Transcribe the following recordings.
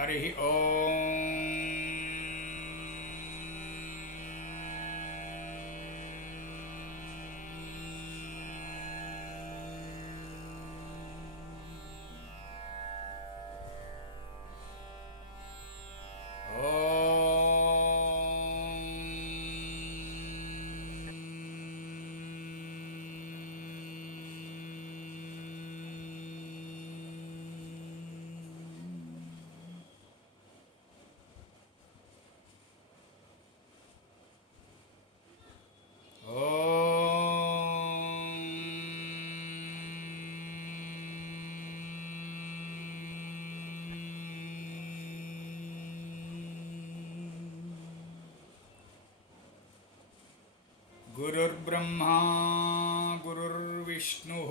హరి ఓం. గురుర్బ్రహ్మా గురుర్విష్ణుః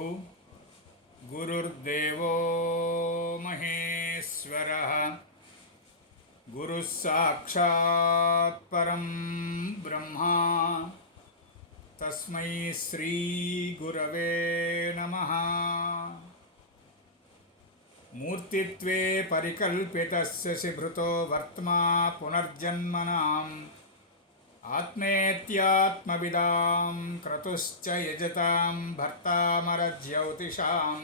గురుర్దేవో మహేశ్వరః గురుః సాక్షాత్ పరం బ్రహ్మ తస్మై శ్రీ గురవే నమః. మూర్తిత్వే పరికల్పితస్య శిభృతో వర్త్మా పునర్జన్మనాం ఆత్మేత్యాత్మవిదాం క్రతుశ్చ యజతాం భర్తామరజ్యోతిషాం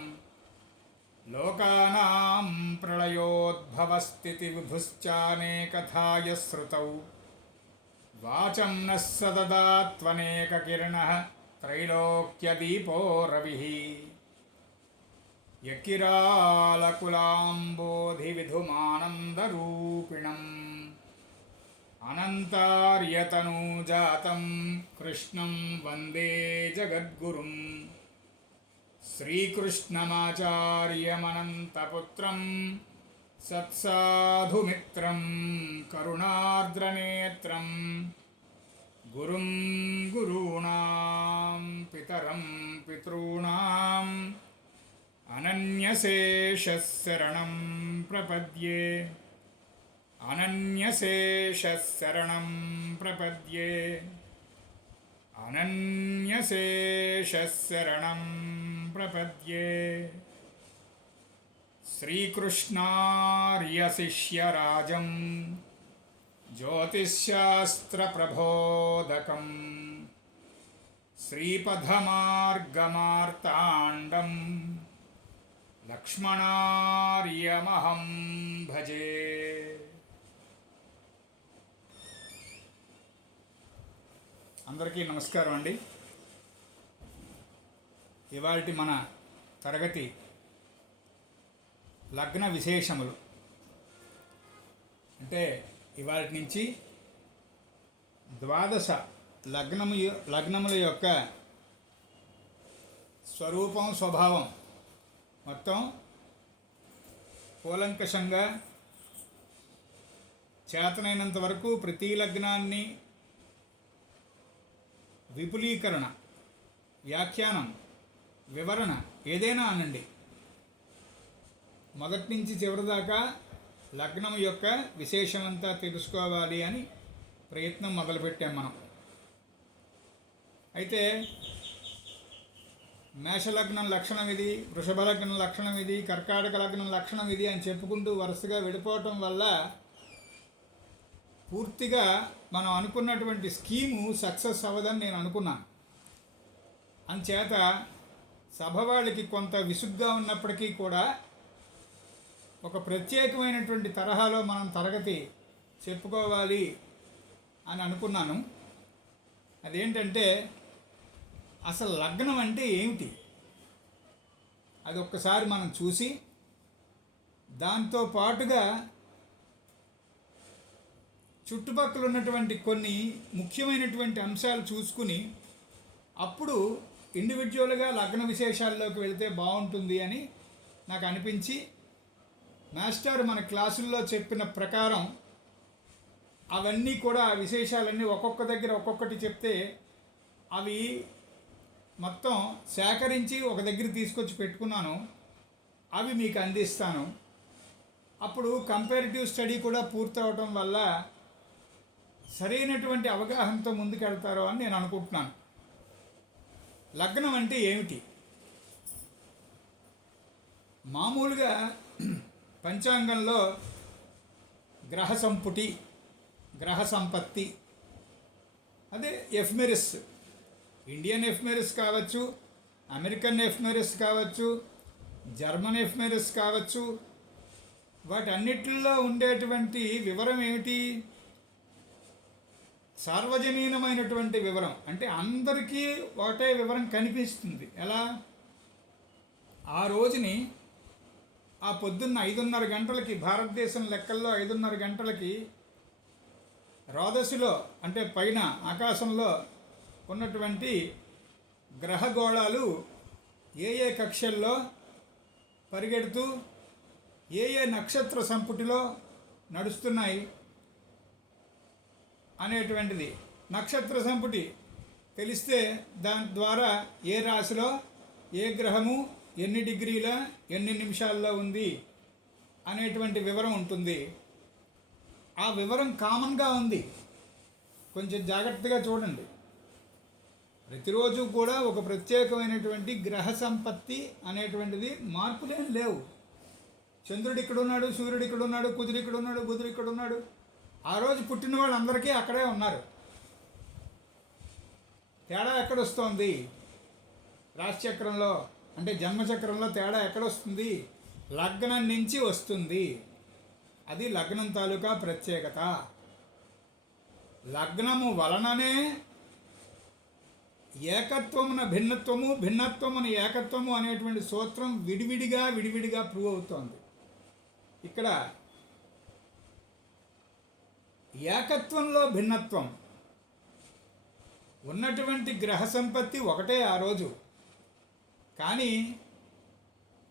లోకానాం ప్రళయోద్భవస్థితి విభుశ్చానేకథాయ శ్రుతౌ వాచం నః సదదాత్వనేకకిరణః త్రైలోక్యదీపో రవిః యకిరాలకులాంబోధివిధుమానందరూపిణం అనంతార్యతనూజాతం కృష్ణం వందే జగద్గురుం శ్రీకృష్ణమాచార్యమనంతపుత్రం సత్సాధుమిత్రం కరుణార్ద్రనేత్రం గురుం గురూణాం పితరం పితॄణాం అనన్యశేషశరణం ప్రపద్యే అనన్యశేషశరణం ప్రపద్యే అనన్యశేషశరణం ప్రపద్యే. శ్రీకృష్ణార్యశిష్యరాజం జ్యోతిశ్శాస్త్రప్రబోధకం శ్రీపథమార్గమార్తాండం లక్ష్మణార్యమహం భజే. అందరికీ నమస్కారం అండి. ఇవాల్టి మన తరగతి లగ్న విశేషములు. అంటే ఇవాల్టి నుంచి ద్వాదశ లగ్నముల యొక్క స్వరూపం స్వభావం మొత్తం కూలంకషంగా చేతనైనంత వరకు ప్రతి లగ్నాన్ని విపులీకరణ, వ్యాఖ్యానం, వివరణ ఏదైనా అనండి, మొదటి నుంచి చివరి దాకా లగ్నం యొక్క విశేషమంతా తెలుసుకోవాలి అని ప్రయత్నం మొదలుపెట్టాం మనం. అయితే మేషలగ్నం లక్షణం ఇది, వృషభ లగ్నం లక్షణం ఇది, కర్కాటక లగ్నం లక్షణం ఇది అని చెప్పుకుంటూ వరుసగా వెళ్ళిపోవటం వల్ల పూర్తిగా మనం అనుకున్నటువంటి స్కీము సక్సెస్ అవ్వదని నేను అనుకున్నాను. అంచేత సభ వాళ్ళకి కొంత విసుగ్గా ఉన్నప్పటికీ కూడా ఒక ప్రత్యేకమైనటువంటి తరహాలో మనం తరగతి చెప్పుకోవాలి అని అనుకున్నాను. అదేంటంటే అసలు లగ్నం అంటే ఏమిటి, అది ఒక్కసారి మనం చూసి దాంతో పాటుగా చుట్టుపక్కల ఉన్నటువంటి కొన్ని ముఖ్యమైనటువంటి అంశాలు చూసుకుని అప్పుడు ఇండివిజువల్గా లగ్న విశేషాల్లోకి వెళితే బాగుంటుంది అని నాకు అనిపించి మాస్టర్ మన క్లాసుల్లో చెప్పిన ప్రకారం అవన్నీ కూడా ఆ విశేషాలన్నీ ఒక్కొక్క దగ్గర ఒక్కొక్కటి చెప్తే అవి మొత్తం సేకరించి ఒక దగ్గర తీసుకొచ్చి పెట్టుకున్నాను. అవి మీకు అందిస్తాను. అప్పుడు కంపారిటివ్ స్టడీ కూడా పూర్తవటం వల్ల సరైనటువంటి అవగాహనతో ముందుకెళ్తారో అని నేను అనుకుంటున్నాను. లగ్నం అంటే ఏమిటి? మామూలుగా పంచాంగంలో గ్రహ సంపుటి, గ్రహ సంపత్తి. అదే ఎఫ్మెరిస్. ఇండియన్ ఎఫ్మెరిస్ కావచ్చు, అమెరికన్ ఎఫ్మెరిస్ కావచ్చు, జర్మన్ ఎఫ్మెరిస్ కావచ్చు. వాటన్నిటిలో ఉండేటువంటి వివరం ఏమిటి? సార్వజనీనమైనటువంటి వివరం. అంటే అందరికీ ఒకటే వివరం కనిపిస్తుంది. ఎలా? ఆ రోజుని ఆ పొద్దున్న 5:30 గంటలకి, భారతదేశం లెక్కల్లో 5:30 గంటలకి రోదసిలో, అంటే పైన ఆకాశంలో ఉన్నటువంటి గ్రహగోళాలు ఏ ఏ కక్షల్లో పరిగెడుతూ ఏ ఏ నక్షత్ర సంపుటిలో నడుస్తున్నాయి అనేటువంటిది. నక్షత్ర సంపుటి తెలిస్తే దాని ద్వారా ఏ రాశిలో ఏ గ్రహము ఎన్ని డిగ్రీల ఎన్ని నిమిషాల్లో ఉంది అనేటువంటి వివరం ఉంటుంది. ఆ వివరం కామన్గా ఉంది, కొంచెం జాగ్రత్తగా చూడండి. ప్రతిరోజు కూడా ఒక ప్రత్యేకమైనటువంటి గ్రహ సంపత్తి అనేటువంటిది మార్పులేం లేవు. చంద్రుడు ఇక్కడున్నాడు, సూర్యుడు ఇక్కడున్నాడు, కుజుడు ఇక్కడున్నాడు, బుధుడు ఇక్కడున్నాడు. ఆ రోజు పుట్టిన వాళ్ళందరికీ అక్కడే ఉన్నారు. తేడా ఎక్కడొస్తోంది? రాశిచక్రంలో, అంటే జన్మచక్రంలో తేడా ఎక్కడొస్తుంది? లగ్నం నుంచి వస్తుంది. అది లగ్నం తాలూకా ప్రత్యేకత. లగ్నము వలననే ఏకత్వమున భిన్నత్వము, భిన్నత్వమున ఏకత్వము అనేటువంటి సూత్రం విడివిడిగా ప్రూవ్ అవుతోంది. ఇక్కడ ఏకత్వంలో భిన్నత్వం ఉన్నటువంటి గ్రహ సంపత్తి ఒకటే ఆ రోజు. కానీ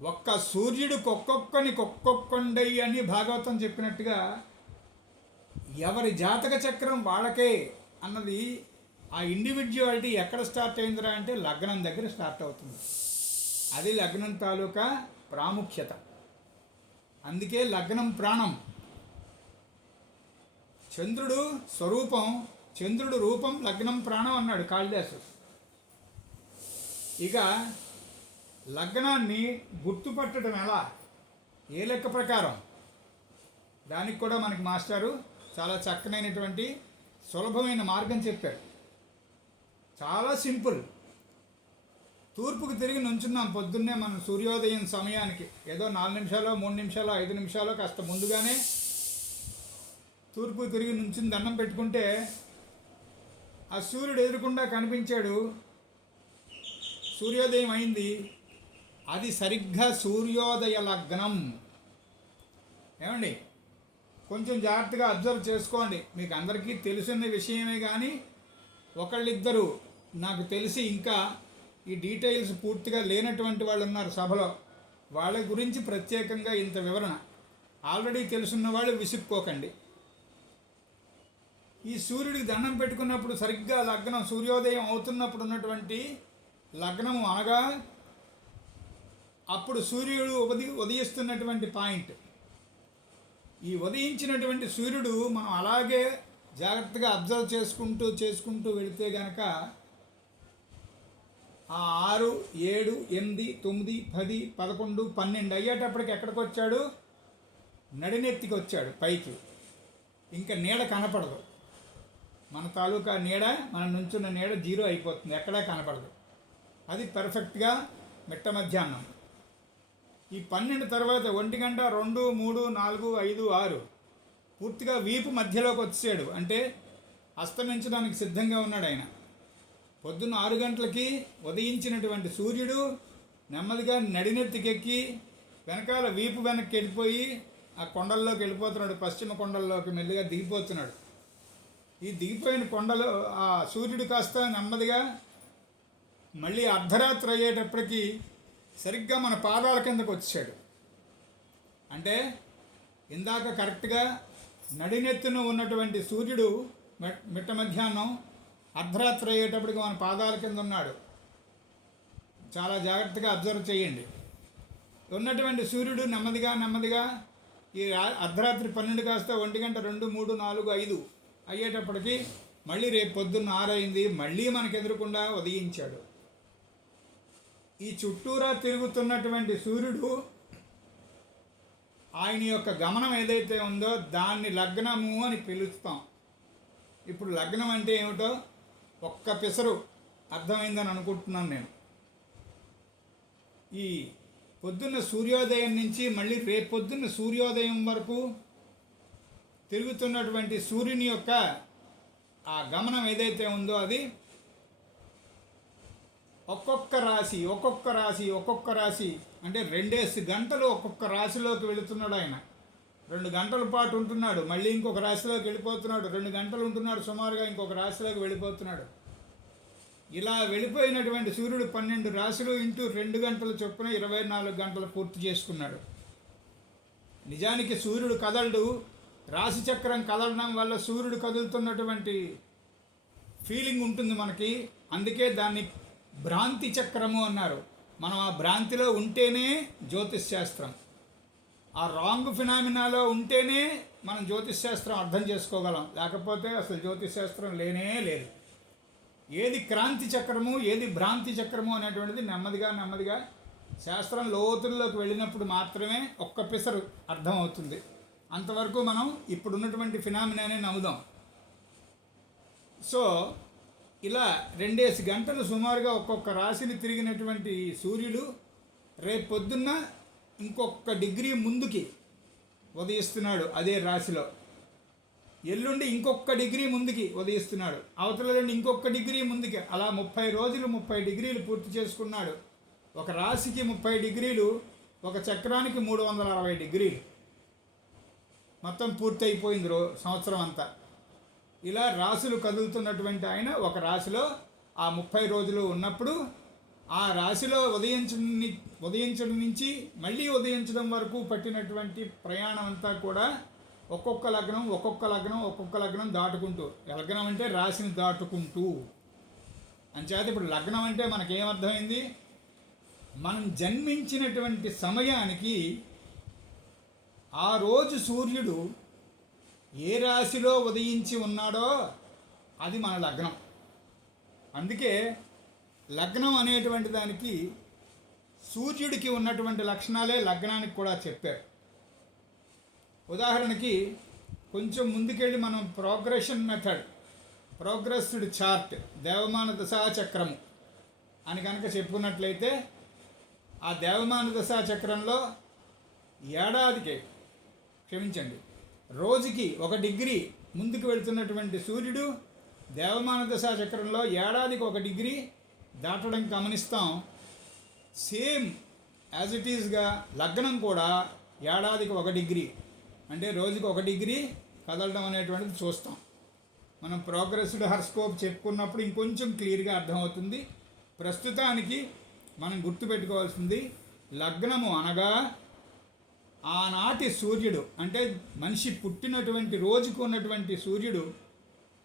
ఒక్క సూర్యుడు కొక్కొక్కొండై అని భాగవతం చెప్పినట్టుగా ఎవరి జాతక చక్రం వాళ్ళకే అన్నది, ఆ ఇండివిజువాలిటీ ఎక్కడ స్టార్ట్ అయిందిరా అంటే లగ్నం దగ్గర స్టార్ట్ అవుతుంది. అది లగ్నం తాలూకా ప్రాముఖ్యత. అందుకే లగ్నం ప్రాణం. చంద్రుడు స్వరూపం, చంద్రుడు రూపం, లగ్నం ప్రాణం అన్నాడు కాళిదాసు. ఇక లగ్నాన్ని గుర్తుపట్టడం ఎలా, ఏ లెక్క ప్రకారం? దానికి కూడా మనకి మాస్టారు చాలా చక్కనైనటువంటి సులభమైన మార్గం చెప్పారు. చాలా సింపుల్. తూర్పుకు తిరిగి నుంచున్నాం పొద్దున్నే మనం సూర్యోదయం సమయానికి. ఏదో 4 నిమిషాలు 3 నిమిషాలు 5 నిమిషాలు కాస్త ముందుగానే తూర్పుకు తిరిగి నుంచుని దండం పెట్టుకుంటే ఆ సూర్యుడు ఎదురుకుండా కనిపించాడు. సూర్యోదయం అయింది. అది సరిగ్గా సూర్యోదయ లగ్నం. ఏమండి? కొంచెం జాగ్రత్తగా అబ్జర్వ్ చేసుకోండి. మీకు అందరికీ తెలిసిన విషయమే, కానీ ఒకళ్ళిద్దరు నాకు తెలిసి ఇంకా ఈ డీటెయిల్స్ పూర్తిగా లేనటువంటి వాళ్ళు ఉన్నారు సభలో. వాళ్ళ గురించి ప్రత్యేకంగా ఇంత వివరణ. ఆల్రెడీ తెలుసున్న వాళ్ళు విసుక్కోకండి. ఈ సూర్యుడికి దండం పెట్టుకున్నప్పుడు సరిగ్గా లగ్నం సూర్యోదయం అవుతున్నప్పుడు ఉన్నటువంటి లగ్నము అనగా అప్పుడు సూర్యుడు ఉదయిస్తున్నటువంటి పాయింట్. ఈ ఉదయించినటువంటి సూర్యుడు మనం అలాగే జాగ్రత్తగా అబ్జర్వ్ చేసుకుంటూ వెళితే కనుక ఆ 6, 7, 8, 9, 10, 11, 12 అయ్యేటప్పటికి ఎక్కడికి వచ్చాడు? నడినెత్తికి వచ్చాడు పైకి. ఇంకా నీడ కనపడదు. మన తాలూకా నీడ, మన నుంచున్న నీడ 0 అయిపోతుంది, ఎక్కడా కనపడదు. అది పర్ఫెక్ట్గా మిట్ట మధ్యాహ్నం. ఈ 12 తర్వాత 1 గంట, 2, 3, 4, 5, 6 పూర్తిగా వీపు మధ్యలోకి వచ్చాడు. అంటే అస్తమించడానికి సిద్ధంగా ఉన్నాడు ఆయన. పొద్దున్న 6 గంటలకి ఉదయించినటువంటి సూర్యుడు నెమ్మదిగా నడినెత్తికెక్కి వెనకాల వీపు వెనక్కి వెళ్ళిపోయి ఆ కొండల్లోకి వెళ్ళిపోతున్నాడు. పశ్చిమ కొండల్లోకి మెల్లిగా దిగిపోతున్నాడు. ఈ దిగిపోయిన కొండలో ఆ సూర్యుడు కాస్త నెమ్మదిగా మళ్ళీ అర్ధరాత్రి అయ్యేటప్పటికి సరిగ్గా మన పాదాల కిందకు వచ్చాడు. అంటే ఇందాక కరెక్ట్గా నడినెత్తున ఉన్నటువంటి సూర్యుడు మిట్ట మధ్యాహ్నం అర్ధరాత్రి అయ్యేటప్పటికి మన పాదాల కింద ఉన్నాడు. చాలా జాగ్రత్తగా అబ్జర్వ్ చేయండి. ఉన్నటువంటి సూర్యుడు నెమ్మదిగా ఈ అర్ధరాత్రి 12 కాస్త 1 గంట, 2, 3, 4, 5 అయ్యేటప్పటికి మళ్ళీ రేపు పొద్దున్న 6 అయింది. మళ్ళీ మనకు ఎదురకుండా ఉదయించాడు. ఈ చుట్టూరా తిరుగుతున్నటువంటి సూర్యుడు ఆయన యొక్క గమనం ఏదైతే ఉందో దాన్ని లగ్నము అని పిలుస్తాం. ఇప్పుడు లగ్నం అంటే ఏమిటో ఒక్క పిసరు అర్థమైందని అనుకుంటున్నాను నేను. ఈ పొద్దున్న సూర్యోదయం నుంచి మళ్ళీ రేపు పొద్దున్న సూర్యోదయం వరకు తిరుగుతున్నటువంటి సూర్యుని యొక్క ఆ గమనం ఏదైతే ఉందో అది ఒక్కొక్క రాశి అంటే 2 గంటలు ఒక్కొక్క రాశిలోకి వెళుతున్నాడు ఆయన. 2 గంటల పాటు ఉంటున్నాడు, మళ్ళీ ఇంకొక రాశిలోకి వెళ్ళిపోతున్నాడు, 2 గంటలు ఉంటున్నాడు, సుమారుగా ఇంకొక రాశిలోకి వెళ్ళిపోతున్నాడు. ఇలా వెళ్ళిపోయినటువంటి సూర్యుడు 12 రాశులు ఇంటూ 2 గంటల చొప్పున 24 గంటలు పూర్తి చేసుకున్నాడు. నిజానికి సూర్యుడు కదలడు, రాశి చక్రం కదలడం వల్ల సూర్యుడు కదులుతున్నటువంటి ఫీలింగ్ ఉంటుంది మనకి. అందుకే దాన్ని భ్రాంతి చక్రము అన్నారు. మనం ఆ భ్రాంతిలో ఉంటేనే జ్యోతిష్ శాస్త్రం, ఆ రాంగ్ ఫినామినాలో ఉంటేనే మనం జ్యోతిష్ శాస్త్రం అర్థం చేసుకోగలం, లేకపోతే అసలు జ్యోతిష్ శాస్త్రం లేనే లేదు. ఏది క్రాంతి చక్రము ఏది భ్రాంతి చక్రము అనేటువంటిది నెమ్మదిగా శాస్త్రం లోతుల్లోకి వెళ్ళినప్పుడు మాత్రమే ఒక్క పిసరు అర్థమవుతుంది. అంతవరకు మనం ఇప్పుడున్నటువంటి ఫినామినానే నమ్ముదాం. సో ఇలా 2 గంటలు సుమారుగా ఒక్కొక్క రాశిని తిరిగినటువంటి సూర్యుడు రేపు పొద్దున్న ఇంకొక డిగ్రీ ముందుకి ఉదయిస్తున్నాడు అదే రాశిలో. ఎల్లుండి ఇంకొక డిగ్రీ ముందుకి ఉదయిస్తున్నాడు, అవతల నుండి ఇంకొక డిగ్రీ ముందుకి. అలా 30 రోజులు 30 డిగ్రీలు పూర్తి చేసుకున్నాడు. ఒక రాశికి 30 డిగ్రీలు, ఒక చక్రానికి 360 డిగ్రీలు మొత్తం పూర్తి అయిపోయింది సంవత్సరం అంతా. ఇలా రాశులు కదులుతున్నటువంటి ఆయన ఒక రాశిలో ఆ 30 రోజులు ఉన్నప్పుడు ఆ రాశిలో ఉదయించడం నుంచి మళ్ళీ ఉదయించడం వరకు పట్టినటువంటి ప్రయాణం అంతా కూడా ఒక్కొక్క లగ్నం దాటుకుంటూ, లగ్నం అంటే రాశిని దాటుకుంటూ అంచేత ఇప్పుడు లగ్నం అంటే మనకేమర్థమైంది? మనం జన్మించినటువంటి సమయానికి ఆ రోజు సూర్యుడు ఏ రాశిలో ఉదయించి ఉన్నాడో అది మన లగ్నం. అందుకే లగ్నం అనేటువంటి దానికి సూర్యుడికి ఉన్నటువంటి లక్షణాలే లగ్నానికి కూడా చెప్పారు. ఉదాహరణకి కొంచెం ముందుకెళ్ళి మనం ప్రోగ్రెస్డ్ చార్ట్ దేవమాన దశాచక్రము అని కనుక చెప్పుకున్నట్లయితే ఆ దేవమాన దశాచక్రంలో రోజుకి 1 డిగ్రీ ముందుకు వెళుతున్నటువంటి సూర్యుడు దేవమాన దశాచక్రంలో ఏడాదికి 1 డిగ్రీ దాటడం గమనిస్తాం. సేమ్ యాజ్ ఇట్ ఈజ్గా లగ్నం కూడా ఏడాదికి 1 డిగ్రీ అంటే రోజుకి 1 డిగ్రీ కదలడం అనేటువంటిది చూస్తాం. మనం ప్రోగ్రెస్డ్ హారోస్కోప్ చెప్పుకున్నప్పుడు ఇంకొంచెం క్లియర్గా అర్థమవుతుంది. ప్రస్తుతానికి మనం గుర్తుపెట్టుకోవాల్సింది లగ్నము అనగా ఆనాటి సూర్యుడు, అంటే మనిషి పుట్టినటువంటి రోజుకు ఉన్నటువంటి సూర్యుడు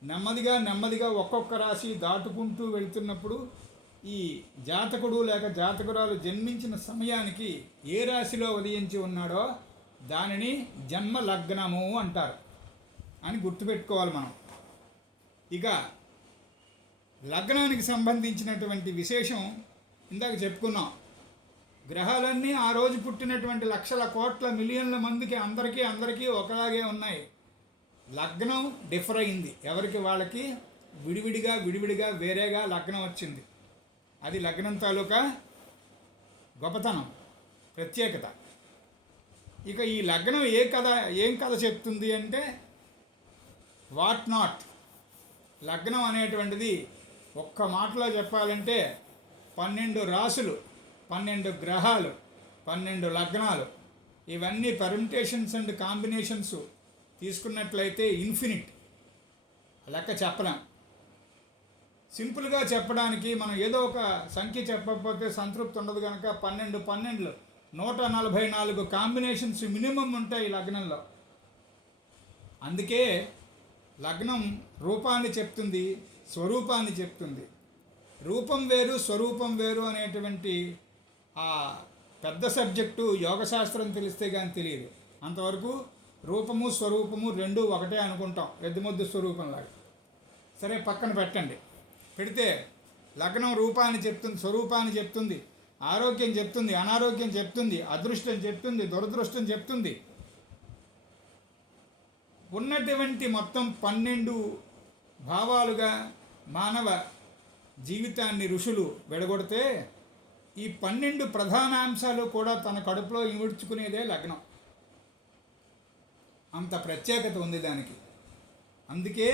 నెమ్మదిగా ఒక్కొక్క రాశి దాటుకుంటూ వెళ్తున్నప్పుడు ఈ జాతకుడు లేక జాతకురాలు జన్మించిన సమయానికి ఏ రాశిలో ఉదయించి ఉన్నాడో దానిని జన్మ లగ్నము అంటారు అని గుర్తుపెట్టుకోవాలి మనం. ఇక లగ్నానికి సంబంధించినటువంటి విశేషం ఇందాక చెప్పుకున్నాం. గ్రహాలన్నీ ఆ రోజు పుట్టినటువంటి లక్షల కోట్ల మిలియన్ల మందికి అందరికీ ఒకలాగే ఉన్నాయి. లగ్నం డిఫర్ అయింది, ఎవరికి వాళ్ళకి విడివిడిగా వేరేగా లగ్నం వచ్చింది. అది లగ్నం తాలూకా గొప్పతనం, ప్రత్యేకత. ఇక ఈ లగ్నం ఏం కథ చెప్తుంది అంటే వాట్ నాట్. లగ్నం అనేటువంటిది ఒక్క మాటలో చెప్పాలంటే 12 రాసులు, 12 గ్రహాలు, 12 లగ్నాలు, ఇవన్నీ పర్మిటేషన్స్ అండ్ కాంబినేషన్స్ తీసుకున్నట్లయితే ఇన్ఫినిట్. లెక్క చెప్పలేం. సింపుల్గా చెప్పడానికి మనం ఏదో ఒక సంఖ్య చెప్పకపోతే సంతృప్తి ఉండదు కనుక 12 144 కాంబినేషన్స్ మినిమం ఉంటాయి లగ్నంలో. అందుకే లగ్నం రూపాన్ని చెప్తుంది, స్వరూపాన్ని చెప్తుంది. రూపం వేరు స్వరూపం వేరు అనేటువంటి ఆ పెద్ద సబ్జెక్టు యోగశాస్త్రం తెలిస్తే కానీ తెలియదు. అంతవరకు రూపము స్వరూపము రెండూ ఒకటే అనుకుంటాం, ఎద్దుముద్దు స్వరూపంలాగా. సరే పక్కన పెట్టండి. పెడితే లగ్నం రూపాన్ని చెప్తుంది, స్వరూపాన్ని చెప్తుంది, ఆరోగ్యం చెప్తుంది, అనారోగ్యం చెప్తుంది, అదృష్టం చెప్తుంది, దురదృష్టం చెప్తుంది, ఉన్నటువంటి మొత్తం 12 భావాలుగా మానవ జీవితాన్ని ఋషులు విడగొడితే ఈ 12 ప్రధాన అంశాలు కూడా తన కడుపులో ఇముడ్చుకునేదే లగ్నం. అంత ప్రత్యేకత ఉంది దానికి. అందుకే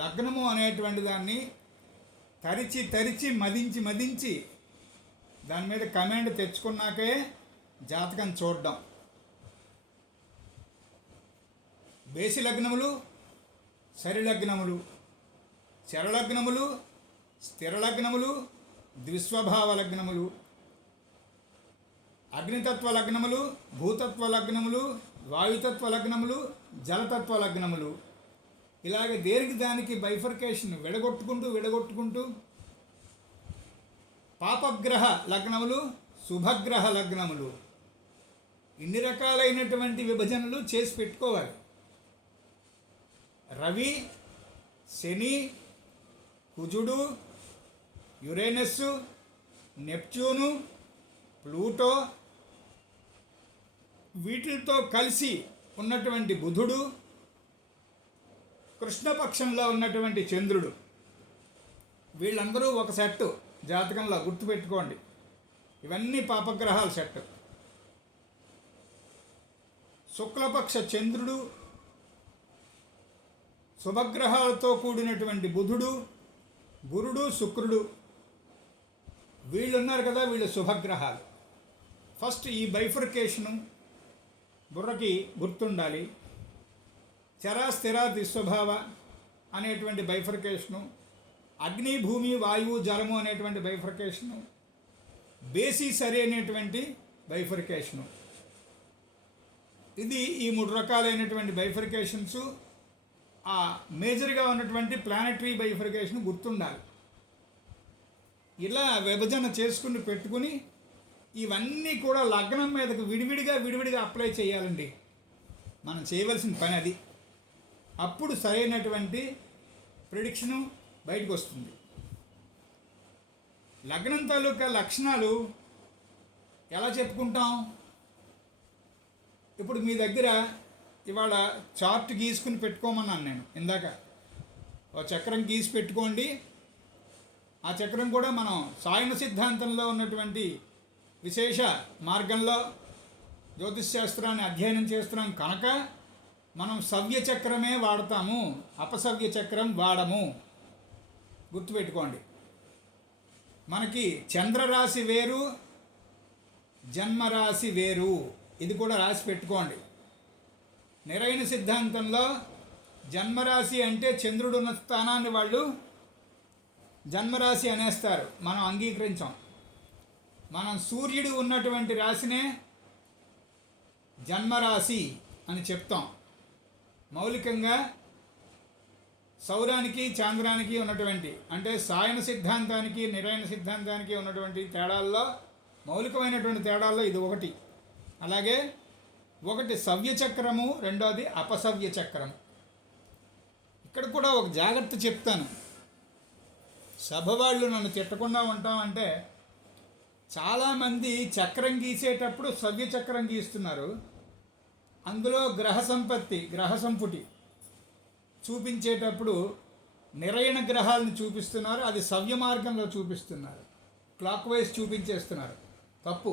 లగ్నము అనేటువంటి దాన్ని తరిచి తరిచి మదించి దాని మీద కమాండ్ తెచ్చుకున్నాకే జాతకం చూడడం. బేసి లగ్నములు, సరిలగ్నములు, చరలగ్నములు, స్థిర లగ్నములు, ద్విస్వభావ లగ్నములు, అగ్నితత్వ లగ్నములు, భూతత్వ లగ్నములు, వాయుతత్వ లగ్నములు, జలతత్వ లగ్నములు, ఇలాగే దేనికి దానికి బైఫర్కేషన్ విడగొట్టుకుంటూ పాపగ్రహ లగ్నములు, శుభగ్రహ లగ్నములు, ఇన్ని రకాలైనటువంటి విభజనలు చేసి పెట్టుకోవాలి. రవి, శని, కుజుడు, యురేనస్సు, నెప్ట్యూను, ప్లూటో, వీటితో కలిసి ఉన్నటువంటి బుధుడు, కృష్ణపక్షంలో ఉన్నటువంటి చంద్రుడు, వీళ్ళందరూ ఒక సెట్టు జాతకంలో గుర్తుపెట్టుకోండి. ఇవన్నీ పాపగ్రహాల సెట్. శుక్లపక్ష చంద్రుడు, శుభగ్రహాలతో కూడినటువంటి బుధుడు, గురుడు, శుక్రుడు, వీళ్ళు ఉన్నారు కదా, వీళ్ళు శుభగ్రహాలు. ఫస్ట్ ఈ బైఫర్కేషను బుర్రకి గుర్తుండాలి. చరా స్థిర దిస్వభావ అనేటువంటి బైఫర్కేషను, అగ్ని, భూమి, వాయువు, జలము అనేటువంటి బైఫర్కేషను, బేసి సరి అనేటువంటి బైఫర్కేషను. ఇది ఈ 3 రకాలైనటువంటి బైఫర్కేషన్స్. ఆ మేజర్గా ఉన్నటువంటి ప్లానటరీ బైఫర్కేషన్ గుర్తుండాలి. ఇలా విభజన చేసుకుని పెట్టుకుని ఇవన్నీ కూడా లగ్నం మీదకు విడివిడిగా అప్లై చేయాలండి. మనం చేయవలసిన పని అది. అప్పుడు సరైనటువంటి ప్రిడిక్షను బయటకు వస్తుంది. లగ్నం తాలూకా లక్షణాలు ఎలా చెప్పుకుంటాం? ఇప్పుడు మీ దగ్గర ఇవాళ చార్ట్ గీసుకుని పెట్టుకోమన్నాను నేను ఇందాక. ఒక చక్రం గీసి పెట్టుకోండి. ఆ చక్రం కూడా మనం సాయన సిద్ధాంతంలో ఉన్నటువంటి విశేష మార్గంలో జ్యోతిష్ శాస్త్రాన్ని అధ్యయనం చేస్తున్నాం కనుక మనం సవ్య చక్రమే వాడతాము, అపసవ్య చక్రం వాడము. గుర్తుపెట్టుకోండి. మనకి చంద్రరాశి వేరు, జన్మరాశి వేరు. ఇది కూడా రాసి పెట్టుకోండి. నిరైన సిద్ధాంతంలో జన్మరాశి అంటే చంద్రుడు ఉన్న స్థానాన్ని వాళ్ళు జన్మరాశి అనేస్తారు. మనం అంగీకరించాం. మనం సూర్యుడు ఉన్నటువంటి రాశినే జన్మరాశి అని చెప్తాం. మౌలికంగా సౌరానికి చాంద్రానికి ఉన్నటువంటి, అంటే సాయన సిద్ధాంతానికి నిరైన సిద్ధాంతానికి ఉన్నటువంటి తేడాల్లో, మౌలికమైనటువంటి తేడాల్లో ఇది ఒకటి. అలాగే ఒకటి సవ్య చక్రము, రెండోది అపసవ్య చక్రం. ఇక్కడ కూడా ఒక జాగ్రత్త చెప్తాను. సభ వాళ్ళు నన్ను తిట్టకుండా ఉంటామంటే, చాలామంది చక్రం గీసేటప్పుడు సవ్య చక్రం గీస్తున్నారు. అందులో గ్రహ సంపుటి చూపించేటప్పుడు నిరైన గ్రహాలను చూపిస్తున్నారు. అది సవ్య మార్గంలో చూపిస్తున్నారు. క్లాక్ వైజ్ చూపించేస్తున్నారు. తప్పు.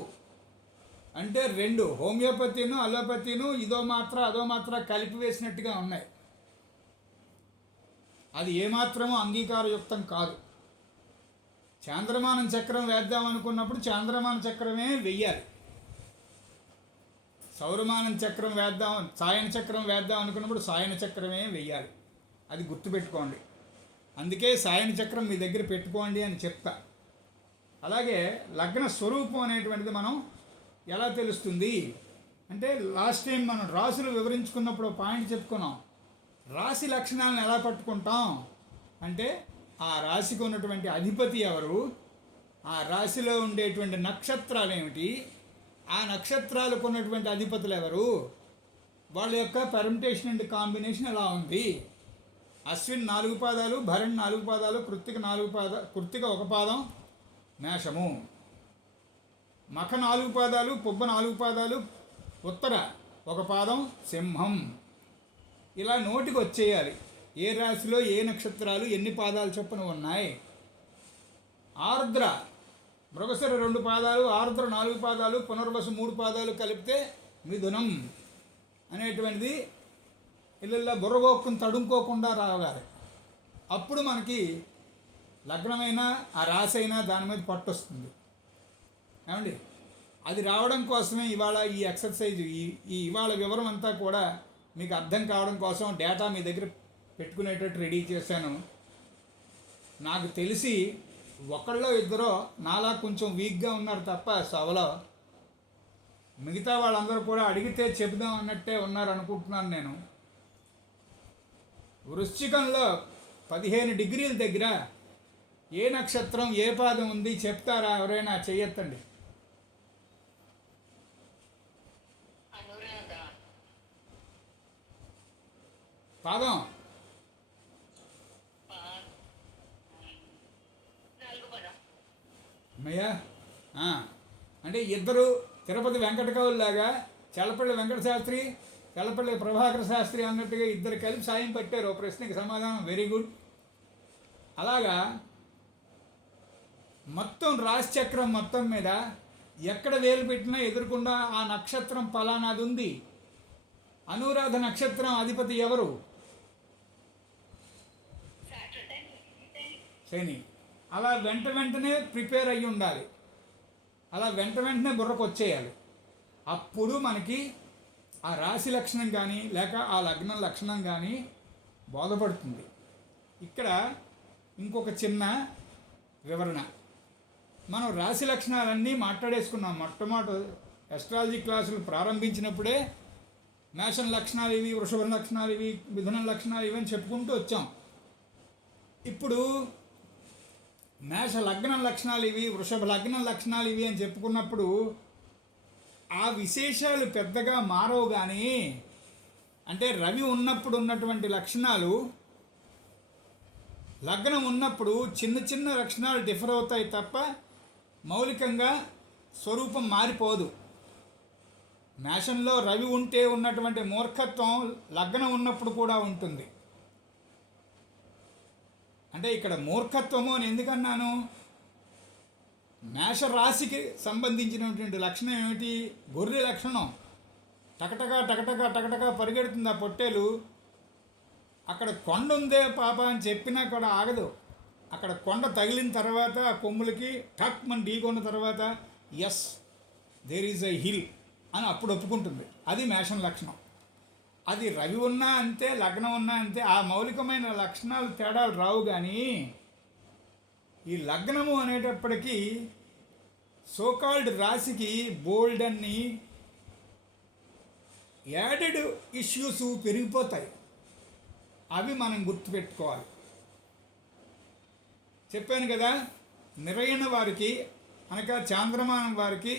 అంటే 2 హోమియోపతిను అలోపతిను ఇదో మాత్ర అదో మాత్ర కలిపి వేసినట్టుగా ఉన్నాయి. అది ఏమాత్రమూ అంగీకారయుక్తం కాదు. చాంద్రమానం చక్రం వేద్దాం అనుకున్నప్పుడు చాంద్రమాన చక్రమే వెయ్యాలి. సౌరమానం చక్రం వేద్దాం, సాయన చక్రం వేద్దాం అనుకున్నప్పుడు సాయన చక్రమే వెయ్యాలి. అది గుర్తుపెట్టుకోండి. అందుకే సాయన చక్రం మీ దగ్గర పెట్టుకోండి అని చెప్తా. అలాగే లగ్న స్వరూపం అనేటువంటిది మనం ఎలా తెలుస్తుంది అంటే, లాస్ట్ టైం మనం రాశులు వివరించుకున్నప్పుడు పాయింట్ చెప్పుకున్నాం. రాశి లక్షణాలను ఎలా పట్టుకుంటాం అంటే, ఆ రాశికి ఉన్నటువంటి అధిపతి ఎవరు, ఆ రాశిలో ఉండేటువంటి నక్షత్రాలు ఏమిటి, ఆ నక్షత్రాలకు ఉన్నటువంటి అధిపతులు ఎవరు, వాళ్ళ యొక్క పర్మిటేషన్ అండ్ కాంబినేషన్ ఎలా ఉంది. అశ్విన్ 4 పాదాలు, భరణ్ 4 పాదాలు, కృత్తిక 4 పాదాలు, కృత్తిక 1 పాదం మేషము, మఖ 4 పాదాలు, పుబ్బ 4 పాదాలు, ఉత్తర 1 పాదం సింహం. ఇలా నోటికి వచ్చేయాలి. ఏ రాశిలో ఏ నక్షత్రాలు ఎన్ని పాదాలు చొప్పున ఉన్నాయి. ఆర్ద్ర మృగశిర 2 పాదాలు, ఆర్ద్ర 4 పాదాలు, పునర్వసు 3 పాదాలు కలిపితే మిథునం అనేటువంటిది ఇళ్ళల్లో బుర్రగోక్కుని తడుముకోకుండా రావాలి. అప్పుడు మనకి లగ్నమైనా ఆ రాశి అయినా దాని మీద పట్టొస్తుంది. ఏమండి, అది రావడం కోసమే ఇవాళ ఈ ఎక్సర్సైజ్, ఇవాళ వివరం అంతా కూడా మీకు అర్థం కావడం కోసం డేటా మీ దగ్గర పెట్టుకునేటట్టు రెడీ చేశాను. నాకు తెలిసి ఒకళ్ళో ఇద్దరో నాలా కొంచెం వీక్గా ఉన్నారు తప్ప సభలో మిగతా వాళ్ళందరూ కూడా అడిగితే చెబుదాం అన్నట్టే ఉన్నారు అనుకుంటున్నాను నేను. వృశ్చికంలో 15 డిగ్రీల దగ్గర ఏ నక్షత్రం ఏ పాదం ఉంది చెప్తారా? ఎవరైనా చెయ్యొద్దండి. పాదం అమ్మయ్యా, అంటే ఇద్దరు తిరుపతి వెంకటకవుల్లాగా చల్లపల్లి వెంకట శాస్త్రి, చల్లపల్లి ప్రభాకర శాస్త్రి అన్నట్టుగా ఇద్దరు కలిపి సాయం పట్టారు. ఓ ప్రశ్నకి సమాధానం వెరీ గుడ్. అలాగా మొత్తం రాశిచక్రం మొత్తం మీద ఎక్కడ వేలు పెట్టినా ఎదుర్కొండా ఆ నక్షత్రం ఫలానాది ఉంది. అనురాధ నక్షత్రం అధిపతి ఎవరు? శని. అలా వెంటనే ప్రిపేర్ అయ్యి ఉండాలి. అలా వెంటనే బుర్రకు వచ్చేయాలి. అప్పుడు మనకి ఆ రాశి లక్షణం కానీ లేక ఆ లగ్నం లక్షణం కానీ బోధపడుతుంది. ఇక్కడ ఇంకొక చిన్న వివరణ. మనం రాశి లక్షణాలన్నీ మాట్లాడేసుకున్నాం. మొట్టమొదటి ఎస్ట్రాలజీ క్లాసులు ప్రారంభించినప్పుడే మేషం లక్షణాలు ఇవి, వృషభ లక్షణాలు ఇవి, మిథునం లక్షణాలు ఇవి అని చెప్పుకుంటూ వచ్చాం. ఇప్పుడు మేష లగ్నం లక్షణాలు ఇవి, వృషభ లగ్నం లక్షణాలు ఇవి అని చెప్పుకున్నప్పుడు ఆ విశేషాలు పెద్దగా మారవు. కానీ అంటే రవి ఉన్నప్పుడు ఉన్నటువంటి లక్షణాలు లగ్నం ఉన్నప్పుడు చిన్న చిన్న లక్షణాలు డిఫర్ అవుతాయి తప్ప మౌలికంగా స్వరూపం మారిపోదు. మేషంలో రవి ఉంటే ఉన్నటువంటి మూర్ఖత్వం లగ్నం ఉన్నప్పుడు కూడా ఉంటుంది. అంటే ఇక్కడ మూర్ఖత్వము అని ఎందుకన్నాను? మేషరాశికి సంబంధించినటువంటి లక్షణం ఏమిటి? గొర్రె లక్షణం. టకటగా టకటగా టకటగా పరిగెడుతుంది ఆ పొట్టేలు. అక్కడ కొండ ఉందే పాప అని చెప్పినా కూడా ఆగదు. అక్కడ కొండ తగిలిన తర్వాత ఆ కొమ్ములకి టక్ మన ఢీకొన్న తర్వాత yes there is a hill అని అప్పుడు ఒప్పుకుంటుంది. అది మేషం లక్షణం. అది రవి ఉన్నా అంతే, లగ్నం ఉన్నా అంతే. ఆ మౌలికమైన లక్షణాలు తేడాలు రావు. కానీ ఈ లగ్నము అనేటప్పటికీ సోకాల్డ్ రాశికి బోల్డ్ అన్ని యాడెడ్ ఇష్యూస్ పెరిగిపోతాయి. అవి మనం గుర్తుపెట్టుకోవాలి. చెప్పాను కదా, నిర్వహణ వారికి అనగా చాంద్రమానం వారికి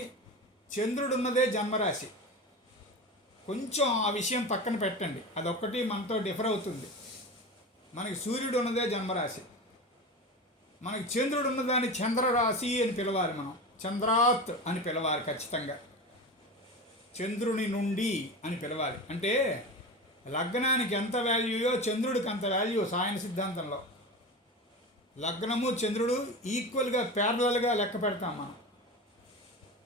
చంద్రుడు ఉన్నదే జన్మరాశి. కొంచెం ఆ విషయం పక్కన పెట్టండి, అదొక్కటి మనతో డిఫర్ అవుతుంది. మనకి సూర్యుడు ఉన్నదే జన్మరాశి, మనకి చంద్రుడు ఉన్నదాన్ని చంద్రరాశి అని పిలవాలి. మనం చంద్రాత్ అని పిలవాలి ఖచ్చితంగా. చంద్రుని నుండి అని పిలవాలి. అంటే లగ్నానికి ఎంత వాల్యూయో చంద్రుడికి అంత వాల్యూ సాయన సిద్ధాంతంలో. లగ్నము చంద్రుడు ఈక్వల్గా ప్యారలల్గా లెక్క పెడతాం మనం.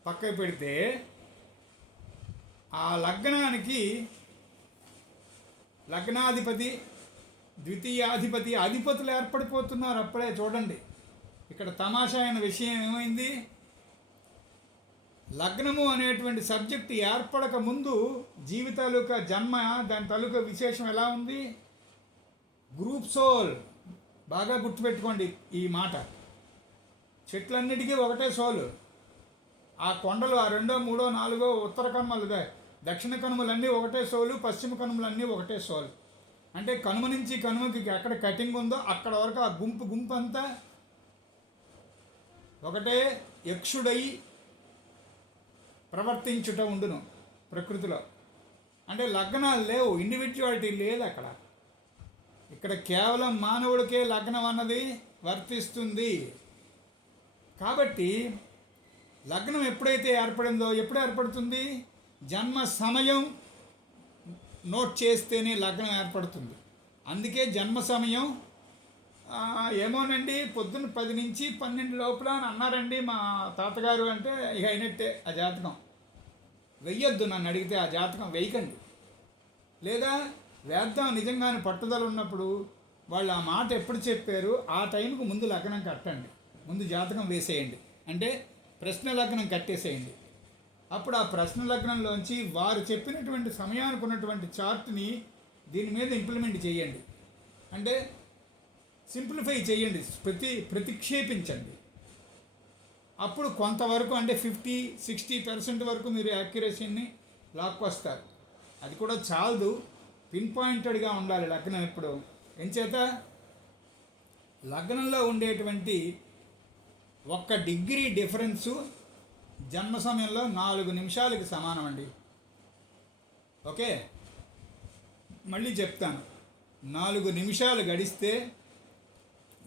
పక్కకు పెడితే ఆ లగ్నానికి లగ్నాధిపతి, ద్వితీయాధిపతి, అధిపతులు ఏర్పడిపోతున్నారు. అప్పుడే చూడండి ఇక్కడ తమాషా అయిన విషయం ఏమైంది? లగ్నము అనేటువంటి సబ్జెక్ట్ ఏర్పడక ముందు జీవితాలుక జన్మ దాని తాలూకా విశేషం ఎలా ఉంది? Group soul. బాగా గుర్తుపెట్టుకోండి ఈ మాట. చెట్లన్నిటికీ ఒకటే సోలు. ఆ కొండలు, ఆ 2, 3, 4 ఉత్తర కనుమలు, దక్షిణ కనుమలన్నీ ఒకటే సోలు, పశ్చిమ కనుమలన్నీ ఒకటే సోలు. అంటే కనుమ నుంచి కనుమకి ఎక్కడ కటింగ్ ఉందో అక్కడ వరకు ఆ గుంపు అంతా ఒకటే యక్షుడై ప్రవర్తించుట ఉండును ప్రకృతిలో. అంటే లగ్నాలు లేవు, ఇండివిజువాలిటీ లేదు అక్కడ. ఇక్కడ కేవలం మానవుడికే లగ్నం అన్నది వర్తిస్తుంది. కాబట్టి లగ్నం ఎప్పుడైతే ఏర్పడిందో, ఎప్పుడు ఏర్పడుతుంది? జన్మ సమయం నోట్ చేస్తేనే లగ్నం ఏర్పడుతుంది. అందుకే జన్మ సమయం ఏమోనండి పొద్దున్న 10 నుంచి 12 లోపల అని అన్నారండి మా తాతగారు అంటే ఇక అయినట్టే ఆ జాతకం. వెయ్యొద్దు, నన్ను అడిగితే ఆ జాతకం వేయకండి. లేదా వేద్దాం నిజంగానే పట్టుదల ఉన్నప్పుడు వాళ్ళు ఆ మాట ఎప్పుడు చెప్పారు ఆ టైంకు ముందు లగ్నం కట్టండి, ముందు జాతకం వేసేయండి, అంటే ప్రశ్న లగ్నం కట్టేసేయండి. అప్పుడు ఆ ప్రశ్న లగ్నంలోంచి వారు చెప్పినటువంటి సమయానికి ఉన్నటువంటి చార్ట్ని దీని మీద ఇంప్లిమెంట్ చేయండి, అంటే సింప్లిఫై చేయండి, ప్రతిక్షేపించండి. అప్పుడు కొంతవరకు అంటే 50-60% వరకు మీరు యాక్యురసీని లాక్కొస్తారు. అది కూడా చాలదు, పిన్ పాయింటెడ్గా ఉండాలి లగ్నం ఎప్పుడు. ఎంచేత లగ్నంలో ఉండేటువంటి 1 డిగ్రీ డిఫరెన్సు జన్మ సమయంలో 4 నిమిషాలకి సమానం అండి. ఓకే, మళ్ళీ చెప్తాను. 4 నిమిషాలు గడిస్తే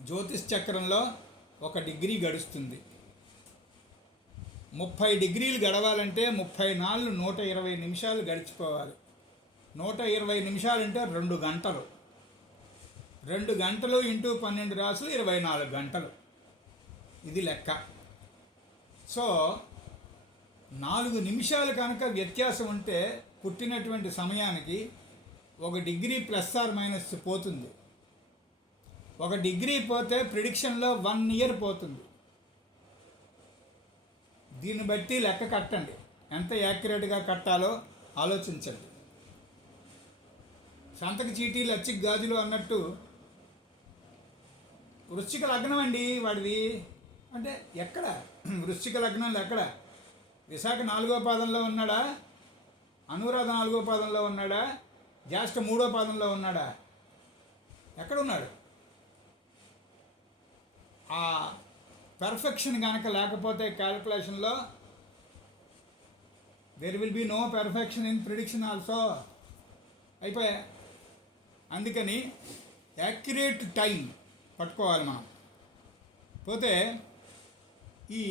జ్యోతిష్ చక్రంలో 1 డిగ్రీ గడుస్తుంది. 30 డిగ్రీలు గడవాలంటే 34 120 నిమిషాలు గడిచిపోవాలి. 120 నిమిషాలంటే 2 గంటలు. 2 గంటలు ఇంటూ 12 రాసులు 24 గంటలు. ఇది లెక్క. సో 4 నిమిషాలు కనుక వ్యత్యాసం ఉంటే పుట్టినటువంటి సమయానికి 1 డిగ్రీ ప్లస్ ఆర్ మైనస్ పోతుంది. 1 డిగ్రీ పోతే ప్రిడిక్షన్లో 1 ఇయర్ పోతుంది. దీన్ని బట్టి లెక్క కట్టండి, ఎంత యాక్యురేట్గా కట్టాలో ఆలోచించండి. సంతక చీటీలు అచ్చిక్ గాజులు అన్నట్టు వృశ్చిక లగ్నం అండి వాడిది. అంటే ఎక్కడ వృశ్చిక లగ్నంలో ఎక్కడ? విశాఖ 4వ పాదంలో ఉన్నాడా? అనురాధ 4వ పాదంలో ఉన్నాడా? జ్యేష్ఠ 3వ పాదంలో ఉన్నాడా? ఎక్కడున్నాడు? ఆ పర్ఫెక్షన్ కనుక లేకపోతే క్యాలిక్యులేషన్లో there will be no perfection in prediction also. అయిపోయా. అందుకని యాక్యురేట్ టైం పట్టుకోవాలి మనం. పోతే ఈ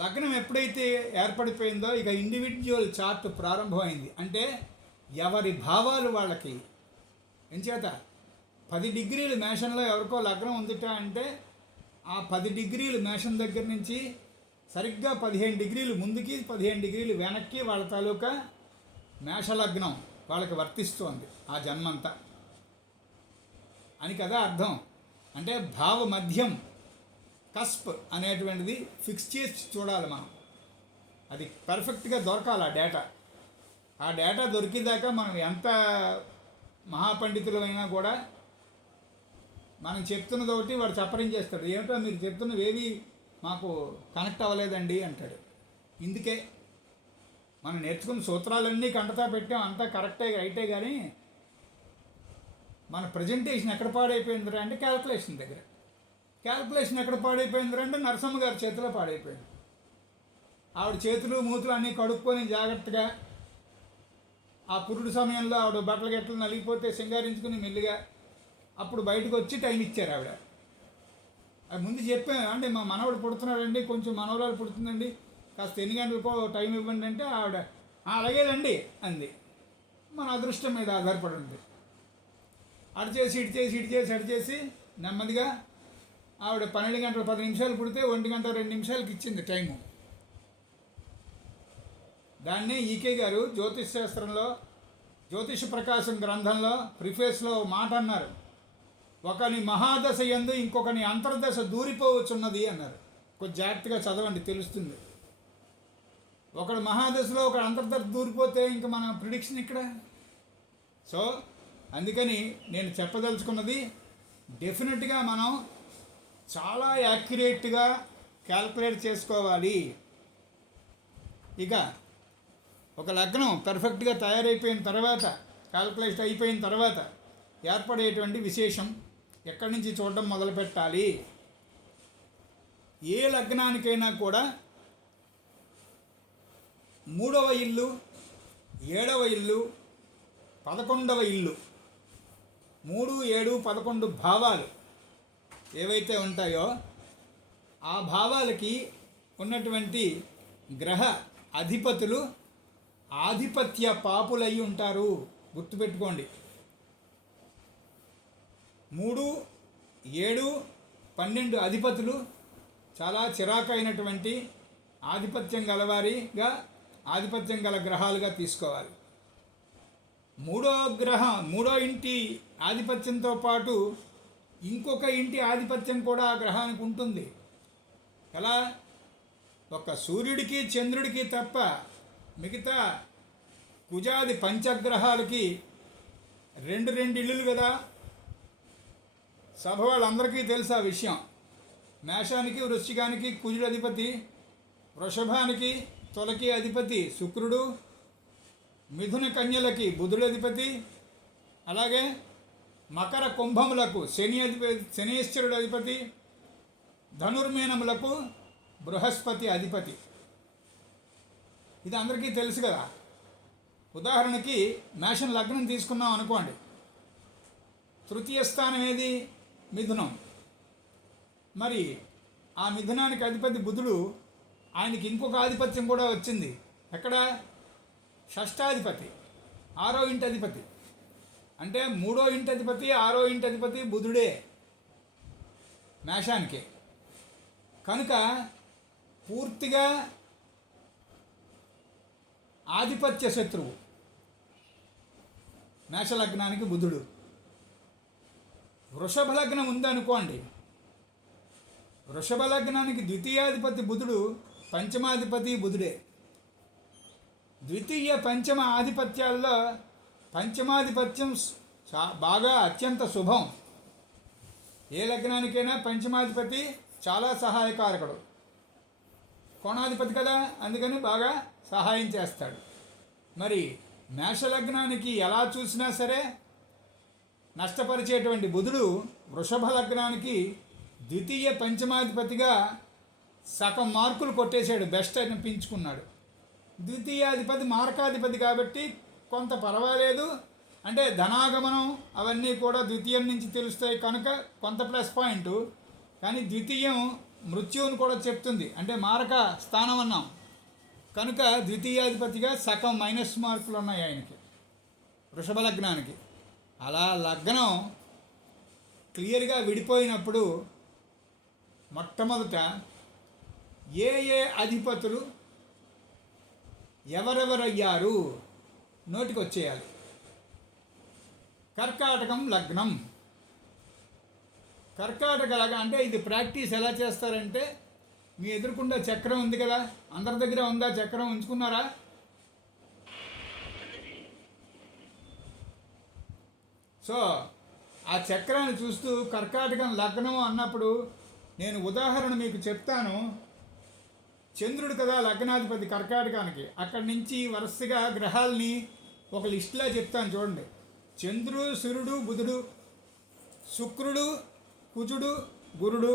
లగ్నం ఎప్పుడైతే ఏర్పడిపోయిందో ఇక ఇండివిజువల్ చార్ట్ ప్రారంభమైంది. అంటే ఎవరి భావాలు వాళ్ళకి. ఎంచేత 10 డిగ్రీలు మేషంలో ఎవరికో లగ్నం ఉందిట అంటే ఆ 10 డిగ్రీలు మేషం దగ్గర నుంచి సరిగ్గా 15 డిగ్రీలు ముందుకి 15 డిగ్రీలు వెనక్కి వాళ్ళ తాలూకా మేషలగ్నం వాళ్ళకి వర్తిస్తోంది ఆ జన్మంతా అని కదా అర్థం. అంటే భావ మధ్యం కస్ప్ అనేటువంటిది ఫిక్స్ చేసి చూడాలి మనం. అది పర్ఫెక్ట్గా దొరకాలి ఆ డేటా దొరికిదాకా మనం ఎంత మహాపండితులమైనా కూడా మనం చెప్తున్నది ఒకటి వాడు చప్పరించేస్తాడు. ఏమిటో మీరు చెప్తున్నవి ఏవి మాకు కనెక్ట్ అవ్వలేదండి అంటాడు. ఇందుకే మనం నేర్చుకున్న సూత్రాలన్నీ కంటతా పెట్టాం, అంతా కరెక్టే రైటే, కానీ మన ప్రజెంటేషన్ ఎక్కడ పాడైపోయిందిరా అంటే క్యాల్కులేషన్ దగ్గర. క్యాల్కులేషన్ ఎక్కడ పాడైపోయిందిరా అంటే నరసమ్మ గారి చేతిలో పాడైపోయింది. ఆవిడ చేతులు మూతులు అన్నీ కడుక్కొని జాగ్రత్తగా ఆ పురుడు సమయంలో ఆవిడ బట్టలు గట్టలు నలిగిపోతే సింగారించుకుని మెల్లిగా అప్పుడు బయటకు వచ్చి టైం ఇచ్చారు ఆవిడ. అది ముందు చెప్పాను, అంటే మా మనవడు పుడుతున్నాడండి, కొంచెం మనవరాలు పుడుతుందండి, కాస్త ఎన్ని గంటలకో టైం ఇవ్వండి అంటే ఆవిడ అలాగేదండి అంది. మన అదృష్టం మీద ఆధారపడి ఉంది. అటు చేసి నెమ్మదిగా ఆవిడ 12 గంటల 10 నిమిషాలు పుడితే 1 గంట 2 నిమిషాలకి ఇచ్చింది టైము. దాన్నే ఈకే గారు జ్యోతిష్ శాస్త్రంలో జ్యోతిష ప్రకాశం గ్రంథంలో ప్రిఫేస్లో మాట అన్నారు, ఒకని మహాదశ యందు ఇంకొకని అంతర్దశ దూరిపోవచ్చున్నది అన్నారు. కొంచెం జాగ్రత్తగా చదవండి, తెలుస్తుంది. ఒకడు మహాదశలో ఒకడు అంతర్దశ దూరిపోతే ఇంకా మన ప్రిడిక్షన్ ఇక్కడ. సో అందుకని నేను చెప్పదలుచుకున్నది, డెఫినెట్గా మనం చాలా యాక్యురేట్గా క్యాల్కులేట్ చేసుకోవాలి. ఇక ఒక లగ్నం పర్ఫెక్ట్గా తయారైపోయిన తర్వాత, క్యాల్కులేట్ అయిపోయిన తర్వాత ఏర్పడేటువంటి విశేషం ఎక్కడి నుంచి చూడడం మొదలు పెట్టాలి. ఏ లగ్నానికైనా కూడా 3వ ఇల్లు, 7వ ఇల్లు, 11వ ఇల్లు, 3, 7, 11 భావాలు ఏవైతే ఉంటాయో ఆ భావాలకి ఉన్నటువంటి గ్రహ అధిపతులు ఆధిపత్య పాపులై ఉంటారు. గుర్తుపెట్టుకోండి. 3, 7, 12 అధిపతులు చాలా చిరాకైనటువంటి ఆధిపత్యం గలవారిగా, ఆధిపత్యం గల గ్రహాలుగా తీసుకోవాలి. మూడో ఇంటి ఆధిపత్యంతో పాటు ఇంకొక ఇంటి ఆధిపత్యం కూడా ఆ గ్రహానికి ఉంటుంది. ఎలా? ఒక సూర్యుడికి చంద్రుడికి తప్ప మిగతా కుజాది పంచగ్రహాలకి రెండు ఇల్లులు కదా. సభ వాళ్ళందరికీ తెలుసు ఆ విషయం. మేషానికి వృశ్చికానికి కుజుడు అధిపతి, వృషభానికి తొలకి అధిపతి శుక్రుడు, మిథున కన్యలకి బుధుడు అధిపతి, అలాగే మకర కుంభములకు శనీశ్వరుడు అధిపతి, ధనుర్మీనములకు బృహస్పతి అధిపతి. ఇది అందరికీ తెలుసు కదా. ఉదాహరణకి మేషం లగ్నం తీసుకున్నాం అనుకోండి. తృతీయ స్థానం ఏది? మిథునం. మరి ఆ మిథునానికి అధిపతి బుధుడు, ఆయనకి ఇంకొక ఆధిపత్యం కూడా వచ్చింది. ఎక్కడ? షష్టాధిపతి, 6వ ఇంటి అధిపతి. అంటే 3వ ఇంటి అధిపతి, 6వ ఇంటి అధిపతి బుధుడే మేషానికి. కనుక పూర్తిగా ఆధిపత్య శత్రువు మేషలగ్నానికి బుధుడు. వృషభ లగ్నం ఉందనుకోండి. వృషభ లగ్నానికి ద్వితీయాధిపతి బుధుడు, పంచమాధిపతి బుధుడే. ద్వితీయ పంచమ ఆధిపత్యాల్లో పంచమాధిపత్యం బాగా అత్యంత శుభం. ఏ లగ్నానికైనా పంచమాధిపతి చాలా సహాయకారకుడు. కోణాధిపతి కదా, అందుకని బాగా సహాయం చేస్తాడు. మరి మేషలగ్నానికి ఎలా చూసినా సరే నష్టపరిచేటువంటి బుధుడు వృషభ లగ్నానికి ద్వితీయ పంచమాధిపతిగా సగం మార్కులు కొట్టేశాడు, బెస్ట్ అనిపించుకున్నాడు. ద్వితీయాధిపతి మార్కాధిపతి కాబట్టి కొంత పర్వాలేదు, అంటే ధనాగమనం అవన్నీ కూడా ద్వితీయం నుంచి తెలుస్తాయి కనుక కొంత ప్లస్ పాయింట్. కానీ ద్వితీయం మృత్యువుని కూడా చెప్తుంది, అంటే మారక స్థానం అన్నాం కనుక ద్వితీయాధిపతిగా సగం మైనస్ మార్కులు ఉన్నాయి ఆయనకి, వృషభ లగ్నానికి. అలా లగ్నం క్లియర్గా విడిపోయినప్పుడు మొట్టమొదట ఏ అధిపతులు ఎవరెవరయ్యారు నోటికి వచ్చేయాలి. కర్కాటకం లగ్నం. కర్కాటక లగ్నం అంటే ఇది ప్రాక్టీస్ ఎలా చేస్తారంటే, మీ ఎదురుకుండా చక్రం ఉంది కదా, అందరి దగ్గర ఉందా చక్రం? ఉంచుకున్నారా? సో ఆ చక్రాన్ని చూస్తూ కర్కాటకం లగ్నం అన్నప్పుడు నేను ఉదాహరణ మీకు చెప్తాను. చంద్రుడు కదా లగ్నాధిపతి కర్కాటకానికి. అక్కడి నుంచి వరుసగా గ్రహాలని ఒక లిస్టులా చెప్తాను చూడండి. చంద్రుడు, సూర్యుడు, బుధుడు, శుక్రుడు, కుజుడు, గురుడు,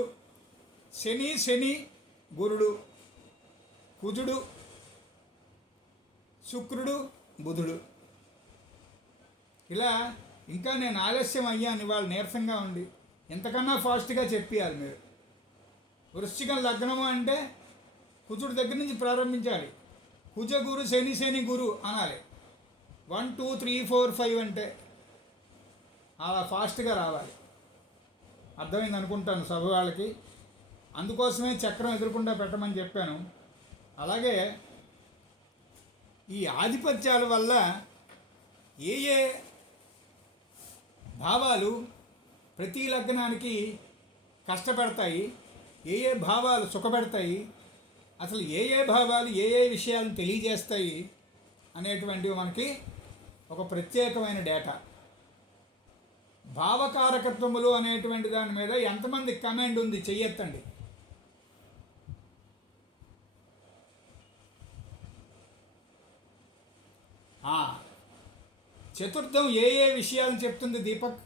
శని గురుడు, కుజుడు, శుక్రుడు, బుధుడు. ఇలా ఇంకా నేను ఆలస్యం అయ్యాను ఇవాళ నీరసంగా ఉండి. ఎంతకన్నా ఫాస్ట్గా చెప్పేయాలి మీరు. వృశ్చికం లగ్నము అంటే కుజుడు దగ్గర నుంచి ప్రారంభించాలి. కుజ గురు, శని గురు అనాలి. 1 2 3 4 5 అంటే అలా ఫాస్ట్గా రావాలి. అర్థమైంది అనుకుంటాను సభ వాళ్ళకి. అందుకోసమే చక్రం ఎదురకుండా పెట్టమని చెప్పాను. అలాగే ఈ ఆధిపత్యాల వల్ల ఏ భావాలు ప్రతి లగ్నానికి కష్టపెడతాయి, ఏ భావాలు సుఖపెడతాయి, అసలు ఏ భావాలు ఏ విషయాలను తెలియజేస్తాయి అనేటువంటివి మనకి ఒక ప్రత్యేకమైన డేటా. భావకారకత్వములు అనేటువంటి దాని మీద ఎంతమంది కమెంట్ ఉంది చెయ్యెత్తండి. చతుర్థం ఏ విషయాలను చెప్తుంది దీపక్?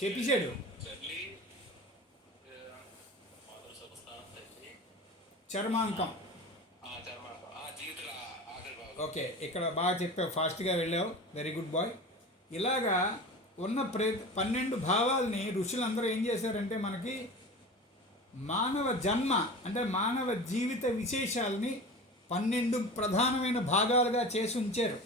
చెప్పేశాడు. చర్మాంకం ఓకే, ఇక్కడ బాగా చెప్పావు, ఫాస్ట్గా వెళ్ళావు, వెరీ గుడ్ బాయ్. ఇలాగా ఉన్న 12 భావాల్ని ఋషులందరూ ఏం చేశారంటే మనకి మానవ జన్మ అంటే మానవ జీవిత విశేషాలని 12 ప్రధానమైన భాగాలుగా చేసి ఉంచారు.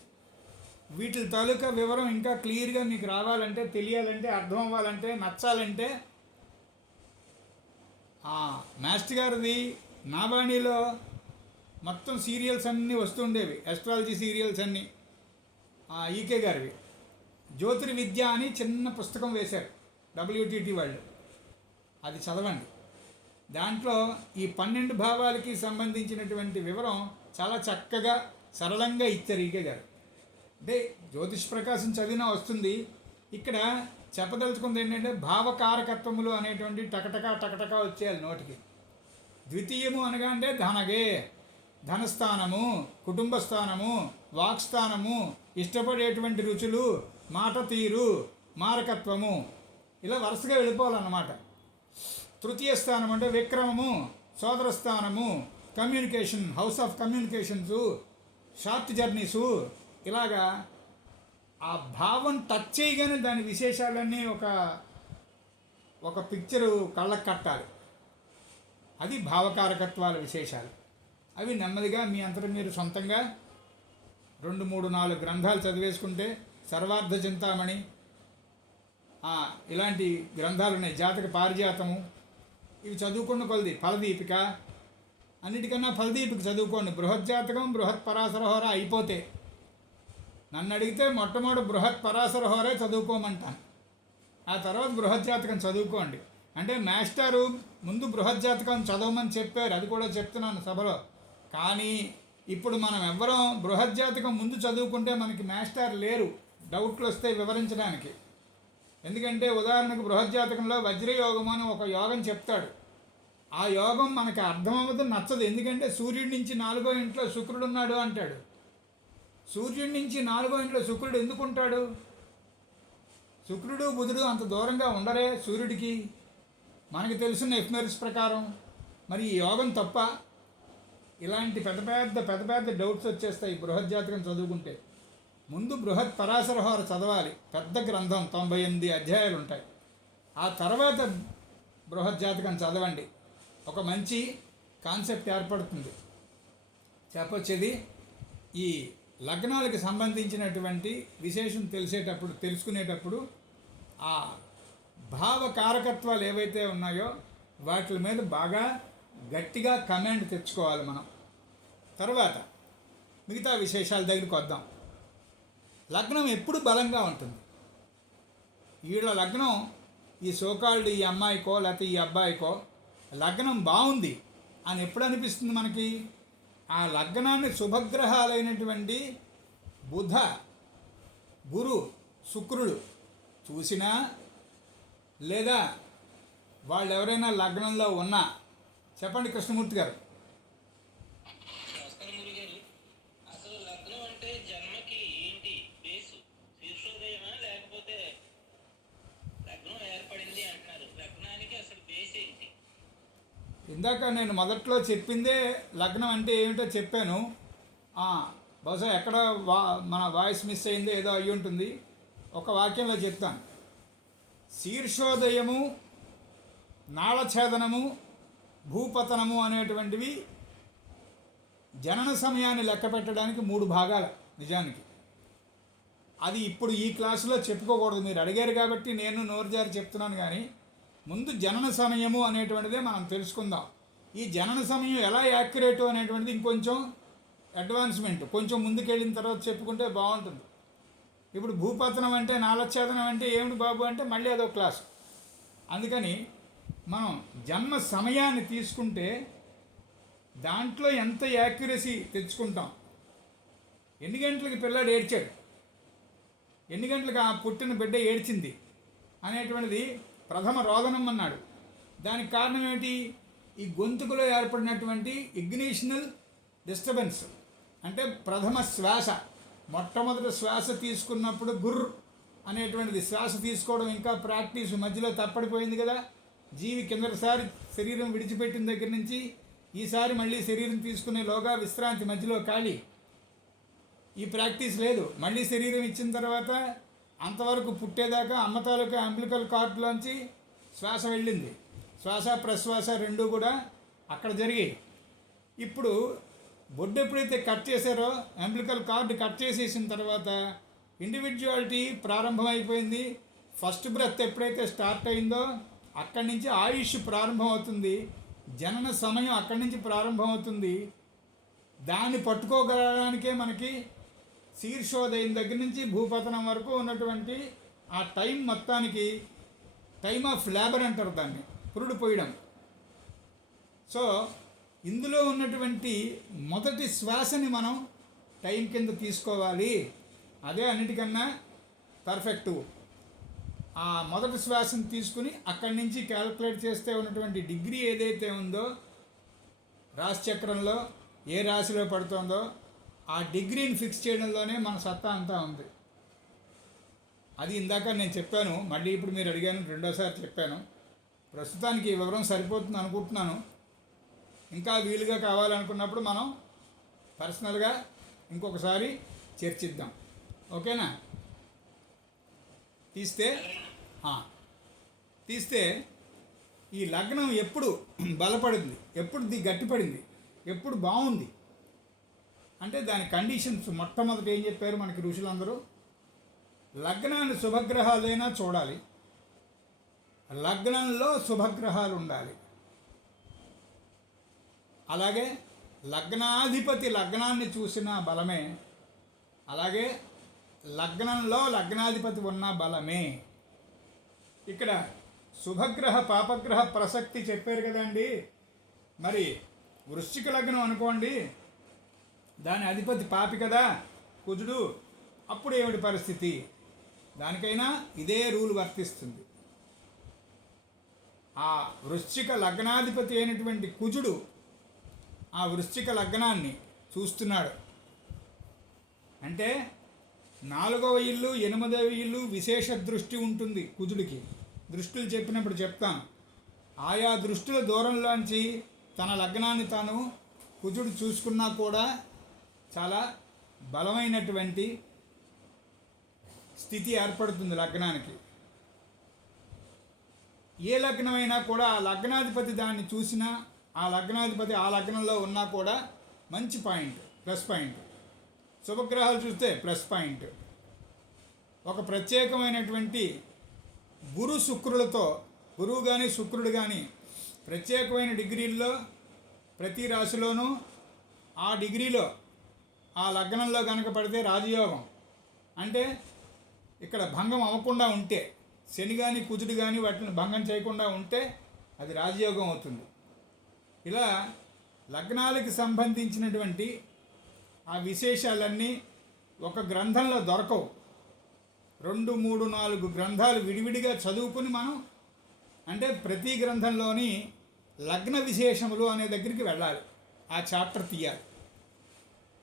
వీటి తాలూకా వివరం ఇంకా క్లియర్గా మీకు రావాలంటే, తెలియాలంటే, అర్థం అవ్వాలంటే, నచ్చాలంటే మాస్టర్ గారిది నాబాణిలో మొత్తం సీరియల్స్ అన్నీ వస్తుండేవి, ఎస్ట్రాలజీ సీరియల్స్ అన్నీ. ఈకే గారివి జ్యోతిర్విద్య అని చిన్న పుస్తకం వేశారు WTT వాళ్ళు, అది చదవండి. దాంట్లో ఈ 12 భావాలకి సంబంధించినటువంటి వివరం చాలా చక్కగా సరళంగా ఇచ్చారు ఈకే గారు. అంటే జ్యోతిష్ ప్రకాశం చదివినా వస్తుంది. ఇక్కడ చెప్పదలుచుకుంది ఏంటంటే భావకారకత్వములు అనేటువంటి టకటకా వచ్చేయాలి నోటికి. ద్వితీయము అనగా అంటే ధనగే, ధనస్థానము, కుటుంబ స్థానము, వాక్స్థానము, ఇష్టపడేటువంటి రుచులు, మాట తీరు, మారకత్వము, ఇలా వరుసగా వెళ్ళిపోవాలన్నమాట. తృతీయ స్థానం అంటే విక్రమము, సోదర స్థానము, communication, house of communications, short journeys, ఇలాగా ఆ భావం టచ్ చేయగానే దాని విశేషాలన్నీ ఒక పిక్చరు కళ్ళకు కట్టాలి. అది భావకారకత్వాల విశేషాలు. అవి నెమ్మదిగా మీ అంతటా మీరు సొంతంగా 2, 3, 4 గ్రంథాలు చదివేసుకుంటే, సర్వార్థ చింతామణి, ఇలాంటి గ్రంథాలు ఉన్నాయి, జాతక పారిజాతము, ఇవి చదువుకున్న కొలది, ఫలదీపిక, అన్నిటికన్నా ఫలదీపిక చదువుకోండి. బృహజ్జాతకం, బృహత్ పరాశరహోర అయిపోతే నన్ను అడిగితే మొట్టమొదటి బృహత్ పరాశరహోరే చదువుకోమంటాను. ఆ తర్వాత బృహజ్జాతకం చదువుకోండి. అంటే మాస్టారు ముందు బృహజ్జాతకం చదవమని చెప్పారు, అది కూడా చెప్తున్నాను సభలో. కానీ ఇప్పుడు మనం ఎవ్వరం బృహజ్జాతకం ముందు చదువుకుంటే మనకి మాస్టర్ లేరు, డౌట్లు వస్తే వివరించడానికి. ఎందుకంటే ఉదాహరణకు బృహజ్జాతకంలో వజ్రయోగం అని ఒక యోగం చెప్తాడు. ఆ యోగం మనకి అర్థమవుతుంది, నచ్చదు. ఎందుకంటే సూర్యుడి నుంచి 4వ ఇంట్లో శుక్రుడు ఉన్నాడు అంటాడు. సూర్యుడి నుంచి 4వ ఇంట్లో శుక్రుడు ఎందుకుంటాడు? శుక్రుడు బుధుడు అంత దూరంగా ఉండరే సూర్యుడికి, మనకి తెలిసిన ఎఫ్మెరిస్ ప్రకారం. మరి ఈ యోగం తప్ప? ఇలాంటి పెద్ద పెద్ద డౌట్స్ వచ్చేస్తాయి బృహజ్జాతకం చదువుకుంటే. ముందు బృహత్ పరాశరహోర చదవాలి, పెద్ద గ్రంథం, 98 అధ్యాయాలు ఉంటాయి. ఆ తర్వాత బృహజ్జాతకం చదవండి, ఒక మంచి కాన్సెప్ట్ ఏర్పడుతుంది. చెప్పొచ్చేది ఈ లగ్నాలకు సంబంధించినటువంటి విశేషం తెలుసుకునేటప్పుడు ఆ భావకారకత్వాలు ఏవైతే ఉన్నాయో వాటి మీద బాగా గట్టిగా కమాండ్ తెచ్చుకోవాలి మనం. తర్వాత మిగతా విశేషాల దగ్గరికి వద్దాం. లగ్నం ఎప్పుడు బలంగా ఉంటుంది. వీళ్ళ లగ్నం, ఈ సోకాల్డ్ ఈ అమ్మాయికో లేకపోతే ఈ అబ్బాయికో లగ్నం బాగుంది అని ఎప్పుడు అనిపిస్తుంది మనకి? ఆ లగ్నాన్ని శుభగ్రహాలైనటువంటి బుధ, గురు, శుక్రుడు చూసినా, లేదా వాళ్ళు ఎవరైనా లగ్నంలో ఉన్నా. చెప్పండి కృష్ణమూర్తి గారు. ఇందాక నేను మొదట్లో చెప్పిందే లగ్నం అంటే ఏమిటో చెప్పాను. బహుశా ఎక్కడ మన వాయిస్ మిస్ అయిందో ఏదో అయ్యి ఉంటుంది. ఒక వాక్యంలో చెప్తాను. శీర్షోదయము, నాళఛేదనము, భూపతనము అనేటువంటివి జనన సమయాన్ని లెక్క పెట్టడానికి 3 భాగాలు. నిజానికి అది ఇప్పుడు ఈ క్లాసులో చెప్పుకోకూడదు, మీరు అడిగారు కాబట్టి నేను నోరుజారి చెప్తున్నాను. కానీ ముందు జనన సమయము అనేటువంటిదే మనం తెలుసుకుందాం. ఈ జనన సమయం ఎలా యాక్యురేటు అనేటువంటిది ఇంకొంచెం అడ్వాన్స్మెంట్, కొంచెం ముందుకెళ్ళిన తర్వాత చెప్పుకుంటే బాగుంటుంది. ఇప్పుడు భూపతనం అంటే, నాళఛేదనం అంటే ఏమిటి బాబు అంటే మళ్ళీ అదో క్లాసు. అందుకని మనం జన్మ సమయాన్ని తీసుకుంటే దాంట్లో ఎంత యాక్యురసీ తెచ్చుకుంటాం. ఎన్ని గంటలకి పిల్లాడు ఏడ్చాడు, ఎన్ని గంటలకు ఆ పుట్టిన బిడ్డ ఏడ్చింది అనేటువంటిది ప్రథమ రోదనం అన్నాడు. దానికి కారణం ఏమిటి? ఈ గొంతుకులో ఏర్పడినటువంటి ఇగ్నిషనల్ డిస్టర్బెన్స్. అంటే ప్రథమ శ్వాస, మొట్టమొదటి శ్వాస తీసుకున్నప్పుడు గుర్ర అనేటువంటిది శ్వాస తీసుకోవడం ఇంకా ప్రాక్టీస్ మధ్యలో తప్పడిపోయింది కదా. జీవి కిందసారి శరీరం విడిచిపెట్టిన దగ్గర నుంచి ఈసారి మళ్ళీ శరీరం తీసుకునేలోగా విశ్రాంతి, మధ్యలో ఖాళీ. ఈ ప్రాక్టీస్ లేదు. మళ్ళీ శరీరం ఇచ్చిన తర్వాత అంతవరకు పుట్టేదాకా అమ్మ తాలూకా అంబ్లికల్ కార్డ్లోంచి శ్వాస వెళ్ళింది. శ్వాస ప్రశ్వాస రెండూ కూడా అక్కడ జరిగాయి. ఇప్పుడు బొడ్డు ఎప్పుడైతే కట్ చేశారో, అంబ్లికల్ కార్డు కట్ చేసేసిన తర్వాత ఇండివిజువాలిటీ ప్రారంభమైపోయింది. ఫస్ట్ బ్రెత్ ఎప్పుడైతే స్టార్ట్ అయిందో అక్కడి నుంచి ఆయుష్ ప్రారంభమవుతుంది. జనన సమయం అక్కడి నుంచి ప్రారంభమవుతుంది. దాన్ని పట్టుకోగలడానికే మనకి శీర్షోదయం దగ్గర నుంచి భూపతనం వరకు ఉన్నటువంటి ఆ టైం మొత్తానికి టైమ్ ఆఫ్ లేబర్ అంటారు దాన్ని, పురుడు పోయడం. సో ఇందులో ఉన్నటువంటి మొదటి శ్వాసని మనం టైం కింద తీసుకోవాలి. అదే అన్నిటికన్నా పర్ఫెక్టు. ఆ మొదటి శ్వాసను తీసుకుని అక్కడి నుంచి క్యాలిక్యులేట్ చేస్తే ఉన్నటువంటి డిగ్రీ ఏదైతే ఉందో రాశిచక్రంలో ఏ రాశిలో పడుతుందో ఆ డిగ్రీని ఫిక్స్ చేయడంలోనే మన సత్తా అంతా ఉంది. అది ఇందాక నేను చెప్పాను, మళ్ళీ ఇప్పుడు మీరు అడిగాను, రెండోసారి చెప్పాను. ప్రస్తుతానికి ఈ వివరం సరిపోతుంది అనుకుంటున్నాను. ఇంకా వీలుగా కావాలనుకున్నప్పుడు మనం పర్సనల్గా ఇంకొకసారి చర్చిద్దాం. ఓకేనా? తీస్తే ఈ లగ్నం ఎప్పుడు బలపడింది, ఎప్పుడు గట్టిపడింది, ఎప్పుడు బాగుంది అంటే దాని కండిషన్స్ మొట్టమొదటి ఏం చెప్పారు మనకి ఋషులందరూ? లగ్నాన్ని శుభగ్రహాలైనా చూడాలి, లగ్నంలో శుభగ్రహాలు ఉండాలి. అలాగే లగ్నాధిపతి లగ్నాన్ని చూసిన బలమే, అలాగే లగ్నంలో లగ్నాధిపతి ఉన్న బలమే. ఇక్కడ శుభగ్రహ పాపగ్రహ ప్రసక్తి చెప్పారు కదండి. మరి వృశ్చిక లగ్నం అనుకోండి, దాని అధిపతి పాపి కదా కుజుడు. అప్పుడు ఏమిటి పరిస్థితి? దానికైనా ఇదే రూల్ వర్తిస్తుంది. ఆ వృశ్చిక లగ్నాధిపతి అయినటువంటి కుజుడు ఆ వృశ్చిక లగ్నాన్ని చూస్తున్నాడు అంటే 4వ ఇల్లు 8వ ఇల్లు విశేష దృష్టి ఉంటుంది కుజుడికి. దృష్టిలు చెప్పినప్పుడు చెప్తాం. ఆయా దృష్టుల దూరంలోంచి తన లగ్నాన్ని తాను కుజుడు చూసుకున్నా కూడా చాలా బలమైనటువంటి స్థితి ఏర్పడుతుంది లగ్నానికి. ఏ లగ్నమైనా కూడా ఆ లగ్నాధిపతి దాన్ని చూసినా, ఆ లగ్నాధిపతి ఆ లగ్నంలో ఉన్నా కూడా మంచి పాయింట్, ప్లస్ పాయింట్. శుభగ్రహాలు చూస్తే ప్లస్ పాయింట్. ఒక ప్రత్యేకమైనటువంటి గురు శుక్రులతో, గురువు కానీ శుక్రుడు కానీ ప్రత్యేకమైన డిగ్రీల్లో ప్రతి రాశిలోనూ ఆ డిగ్రీలో ఆ లగ్నంలో కనుక పడితే రాజయోగం. అంటే ఇక్కడ భంగం అవ్వకుండా ఉంటే, శని కానీ కుజుడు కానీ వాటిని భంగం చేయకుండా ఉంటే అది రాజయోగం అవుతుంది. ఇలా లగ్నాలకి సంబంధించినటువంటి ఆ విశేషాలన్నీ ఒక గ్రంథంలో దొరకవు. 2, 3, 4 గ్రంథాలు విడివిడిగా చదువుకుని మనం, అంటే ప్రతి గ్రంథంలోని లగ్న విశేషములు అనే దగ్గరికి వెళ్ళాలి, ఆ చాప్టర్ తీయాలి.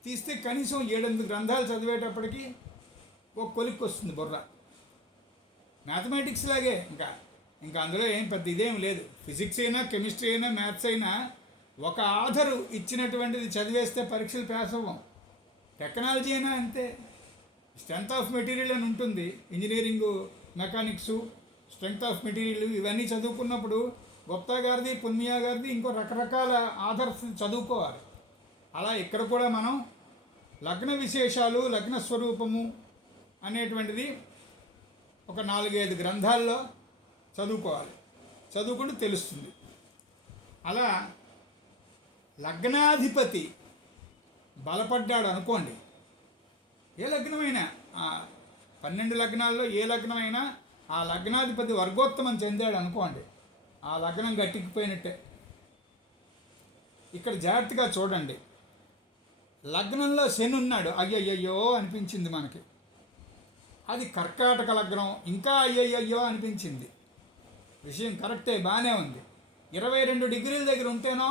తీస్తే కనీసం 7-8 గ్రంథాలు చదివేటప్పటికి ఒక కొలిక్కి వస్తుంది బుర్ర. మ్యాథమెటిక్స్ లాగే ఇంకా అందులో ఏం పెద్ద ఇదేం లేదు. ఫిజిక్స్ అయినా కెమిస్ట్రీ అయినా మ్యాథ్స్ అయినా ఒక ఆధరు ఇచ్చినటువంటిది చదివేస్తే పరీక్షలు పాస్ అవ్వం. టెక్నాలజీ అయినా అంతే. స్ట్రెంగ్త్ ఆఫ్ మెటీరియల్ అని ఉంటుంది, ఇంజనీరింగు మెకానిక్సు స్ట్రెంగ్త్ ఆఫ్ మెటీరియల్ ఇవన్నీ చదువుకున్నప్పుడు గుప్తా గారిది, పున్మియా గారిది, ఇంకో రకరకాల ఆధర్స్ చదువుకోవాలి. అలా ఇక్కడ కూడా మనం లగ్న విశేషాలు, లగ్న స్వరూపము అనేటువంటిది ఒక 4-5 గ్రంథాల్లో చదువుకోవాలి. చదువుకుంటూ తెలుస్తుంది. అలా లగ్నాధిపతి బలపడ్డాడు అనుకోండి, ఏ లగ్నమైనా 12 లగ్నాల్లో ఏ లగ్నమైనా ఆ లగ్నాధిపతి వర్గోత్తమం చెందాడు అనుకోండి, ఆ లగ్నం గట్టికిపోయినట్టే. ఇక్కడ జాగ్రత్తగా చూడండి. లగ్నంలో శని ఉన్నాడు, అయ్యయ్యో అనిపించింది మనకి. అది కర్కాటక లగ్నం, ఇంకా అయ్యయ్యో అనిపించింది. విషయం కరెక్టే, బాగానే ఉంది. 22 డిగ్రీల దగ్గర ఉంటేనో,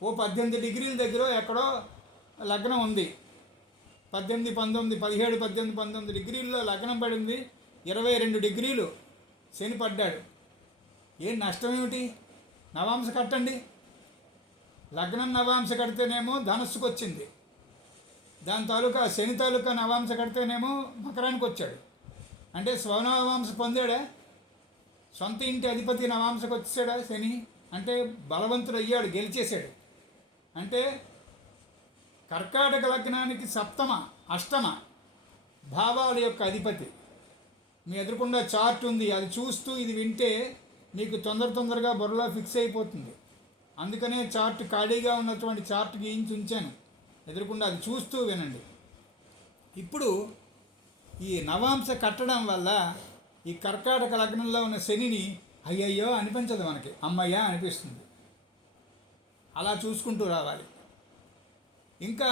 ఓ 18 డిగ్రీల దగ్గర ఎక్కడో లగ్నం ఉంది. 18, 19, 17, 18, 19 డిగ్రీల్లో లగ్నం పడింది. 22 డిగ్రీలు శని పడ్డాడు. ఏం నష్టం ఏమిటి? నవాంశ కట్టండి. లగ్నం నవాంశ కడితేనేమో ధనస్సుకు వచ్చింది, దాని తాలూకా శని తాలూకా నవాంశ కడితేనేమో మకరానికి వచ్చాడు. అంటే స్వనవాంశ పొందాడా? సొంత ఇంటి అధిపతి నవాంశకు వచ్చాడా శని? అంటే బలవంతుడు అయ్యాడు, గెలిచేశాడు. అంటే కర్కాటక లగ్నానికి సప్తమ అష్టమ భావాల యొక్క అధిపతి. మీ ఎదురుకుండా చార్ట్ ఉంది, అది చూస్తూ ఇది వింటే మీకు తొందరగా బుర్రలో ఫిక్స్ అయిపోతుంది. అందుకనే చార్ట్ ఖాళీగా ఉన్నటువంటి చార్ట్ గీయించి ఉంచాను ఎదురుకుండా, అది చూస్తూ వినండి. ఇప్పుడు ఈ నవాంశ కట్టడం వల్ల ఈ కర్కాటక లగ్నంలో ఉన్న శనిని అయ్యయ్యో అనిపించదు, మనకి అమ్మయ్య అనిపిస్తుంది. అలా చూసుకుంటూ రావాలి. ఇంకా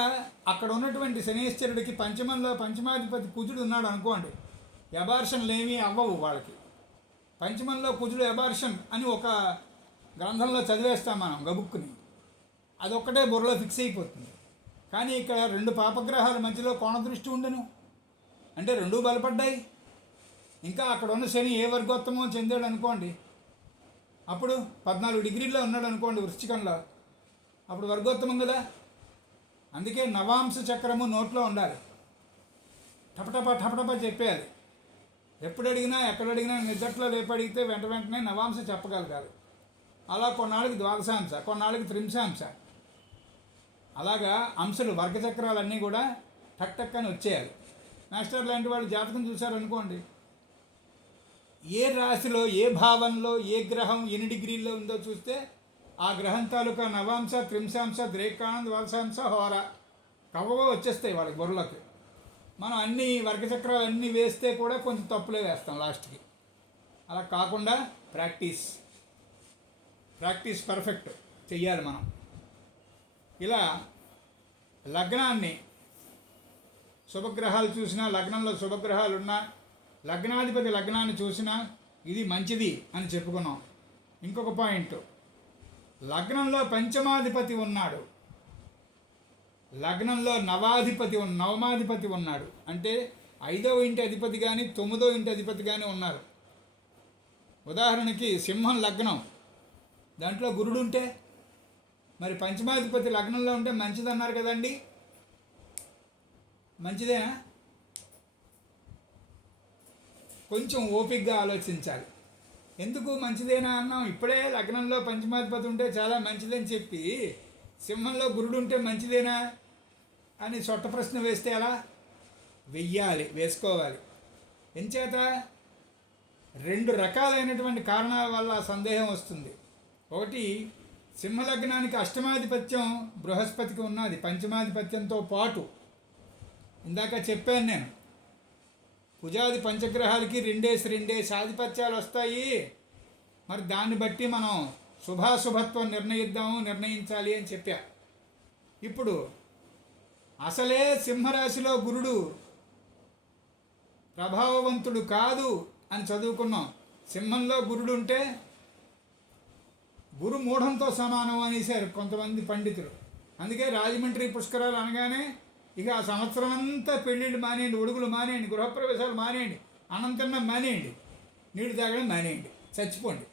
అక్కడ ఉన్నటువంటి శనీశ్వరుడికి పంచమంలో పంచమాధిపతి కుజుడు ఉన్నాడు అనుకోండి, అబార్షన్లు ఏమీ అవ్వవు వాళ్ళకి. పంచమంలో కుజుడు అబార్షన్ అని ఒక గ్రంథంలో చదివేస్తాం మనం గబుక్కుని, అదొక్కటే బుర్రలో ఫిక్స్ అయిపోతుంది. కానీ ఇక్కడ రెండు పాపగ్రహాల మధ్యలో కోణ దృష్టి ఉండను, అంటే రెండూ బలపడ్డాయి. ఇంకా అక్కడ ఉన్న శని ఏ వర్గోత్తమో చెందాడు అనుకోండి, అప్పుడు 14 డిగ్రీల్లో ఉన్నాడు అనుకోండి వృశ్చికంలో, అప్పుడు వర్గోత్తమం కదా. అందుకే నవాంశ చక్రము నోట్లో ఉండాలి, టపటప చెప్పేయాలి. ఎప్పుడు అడిగినా ఎక్కడ అడిగినా నిజట్లో లేపడిగితే వెంటనే నవాంశ చెప్పగలగాలి. అలా కొన్నాళ్ళకి ద్వాదశాంశ, కొన్నాళ్ళకి త్రింశాంశ, అలాగా అంశాలు వర్గచక్రాలన్నీ కూడా టక్ అని వచ్చేయాలి. మాస్టర్ లాంటి వాళ్ళు జాతకం చూశారనుకోండి, ఏ రాశిలో ఏ భావంలో ఏ గ్రహం ఎన్ని డిగ్రీల్లో ఉందో చూస్తే ఆ గ్రహం తాలూకా నవాంశ త్రింశాంశ ద్రేకానం ద్వాదశాంశ హోర కవ్వగా వచ్చేస్తాయి వాళ్ళకి బుర్రలోకి. మనం అన్ని వర్గచక్రాలు అన్నీ వేస్తే కూడా కొంచెం తప్పులే వేస్తాం లాస్ట్కి. అలా కాకుండా ప్రాక్టీస్ పర్ఫెక్ట్ చెయ్యాలి మనం. ఇలా లగ్నాన్ని శుభగ్రహాలు చూసినా, లగ్నంలో శుభగ్రహాలు ఉన్నా, లగ్నాధిపతి లగ్నాన్ని చూసినా ఇది మంచిది అని చెప్పుకున్నాం. ఇంకొక పాయింట్, లగ్నంలో పంచమాధిపతి ఉన్నాడు, లగ్నంలో నవమాధిపతి ఉన్నాడు, అంటే 5వ ఇంటి అధిపతి కానీ 9వ ఇంటి అధిపతి కానీ ఉన్నారు. ఉదాహరణకి సింహం లగ్నం, దాంట్లో గురుడు ఉంటే మరి పంచమాధిపతి లగ్నంలో ఉంటే మంచిది అన్నారు కదండి. మంచిదేనా? కొంచెం ఓపికగా ఆలోచించాలి. ఎందుకు మంచిదేనా అన్నాం? ఇప్పుడే లగ్నంలో పంచమాధిపతి ఉంటే చాలా మంచిదని చెప్పి సింహంలో గురుడు ఉంటే మంచిదేనా అని సొట్ట ప్రశ్న వేస్తే ఎలా? వేసుకోవాలి. ఎంచేత 2 రకాలైనటువంటి కారణాల వల్ల సందేహం వస్తుంది. ఒకటి, సింహలగ్నానికి అష్టమాధిపత్యం బృహస్పతికి ఉన్నది పంచమాధిపత్యంతో పాటు. ఇందాక చెప్పాను నేను, కుజాది పంచగ్రహాలకి 2 ఆధిపత్యాలు వస్తాయి. మరి దాన్ని బట్టి మనం శుభాశుభత్వం నిర్ణయించాలి అని చెప్పా. ఇప్పుడు అసలే సింహరాశిలో గురుడు ప్రభావవంతుడు కాదు అని చదువుకున్నాం. సింహంలో గురుడు ఉంటే గురు మూఢంతో సమానం అనేసారు కొంతమంది పండితులు. అందుకే రాజమండ్రి పుష్కరాలు అనగానే ఇక ఆ సంవత్సరం అంతా పెళ్ళిళ్ళు మానేయండి, ఉడుగులు మానేయండి, గృహప్రవేశాలు మానేయండి, అన్నం తినడం మానేయండి, నీళ్లు తాగడం మానేయండి, చచ్చిపోండి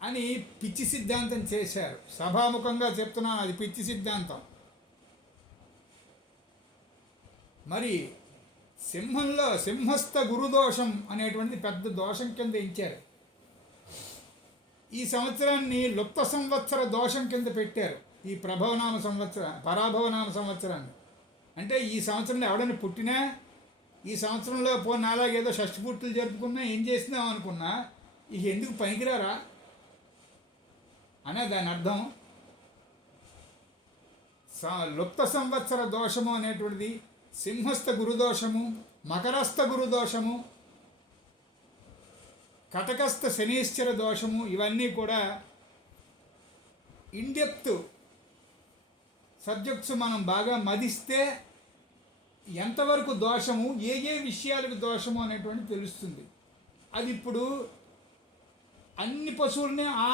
అని పిచ్చి సిద్ధాంతం చేశారు. సభాముఖంగా చెప్తున్నాను, అది పిచ్చి సిద్ధాంతం. మరి సింహంలో సింహస్థ గురుదోషం అనేటువంటిది పెద్ద దోషం కింద ఇచ్చారు. ఈ సంవత్సరాన్ని లుప్త సంవత్సర దోషం కింద పెట్టారు, ఈ పరాభవనామ సంవత్సరాన్ని. అంటే ఈ సంవత్సరంలో ఎవడైనా పుట్టినా, ఈ సంవత్సరంలో నాలాగేదో షష్ఠి పూర్తులు జరుపుకున్నా, ఏం చేసినాం అనుకున్నా, ఇక ఎందుకు పనికిరారా అనే దాని అర్థం. లుప్త సంవత్సర దోషము అనేటువంటిది సింహస్థ గురుదోషము, మకరస్థ గురుదోషము, కటకస్థ శనీశ్వర దోషము, ఇవన్నీ కూడా ఇన్డెప్త్ సబ్జెక్ట్స్. మనం బాగా మదిస్తే ఎంతవరకు దోషము, ఏ విషయాలకు దోషము అనేటువంటి తెలుస్తుంది. అది ఇప్పుడు అన్ని పశువుల్ని ఆ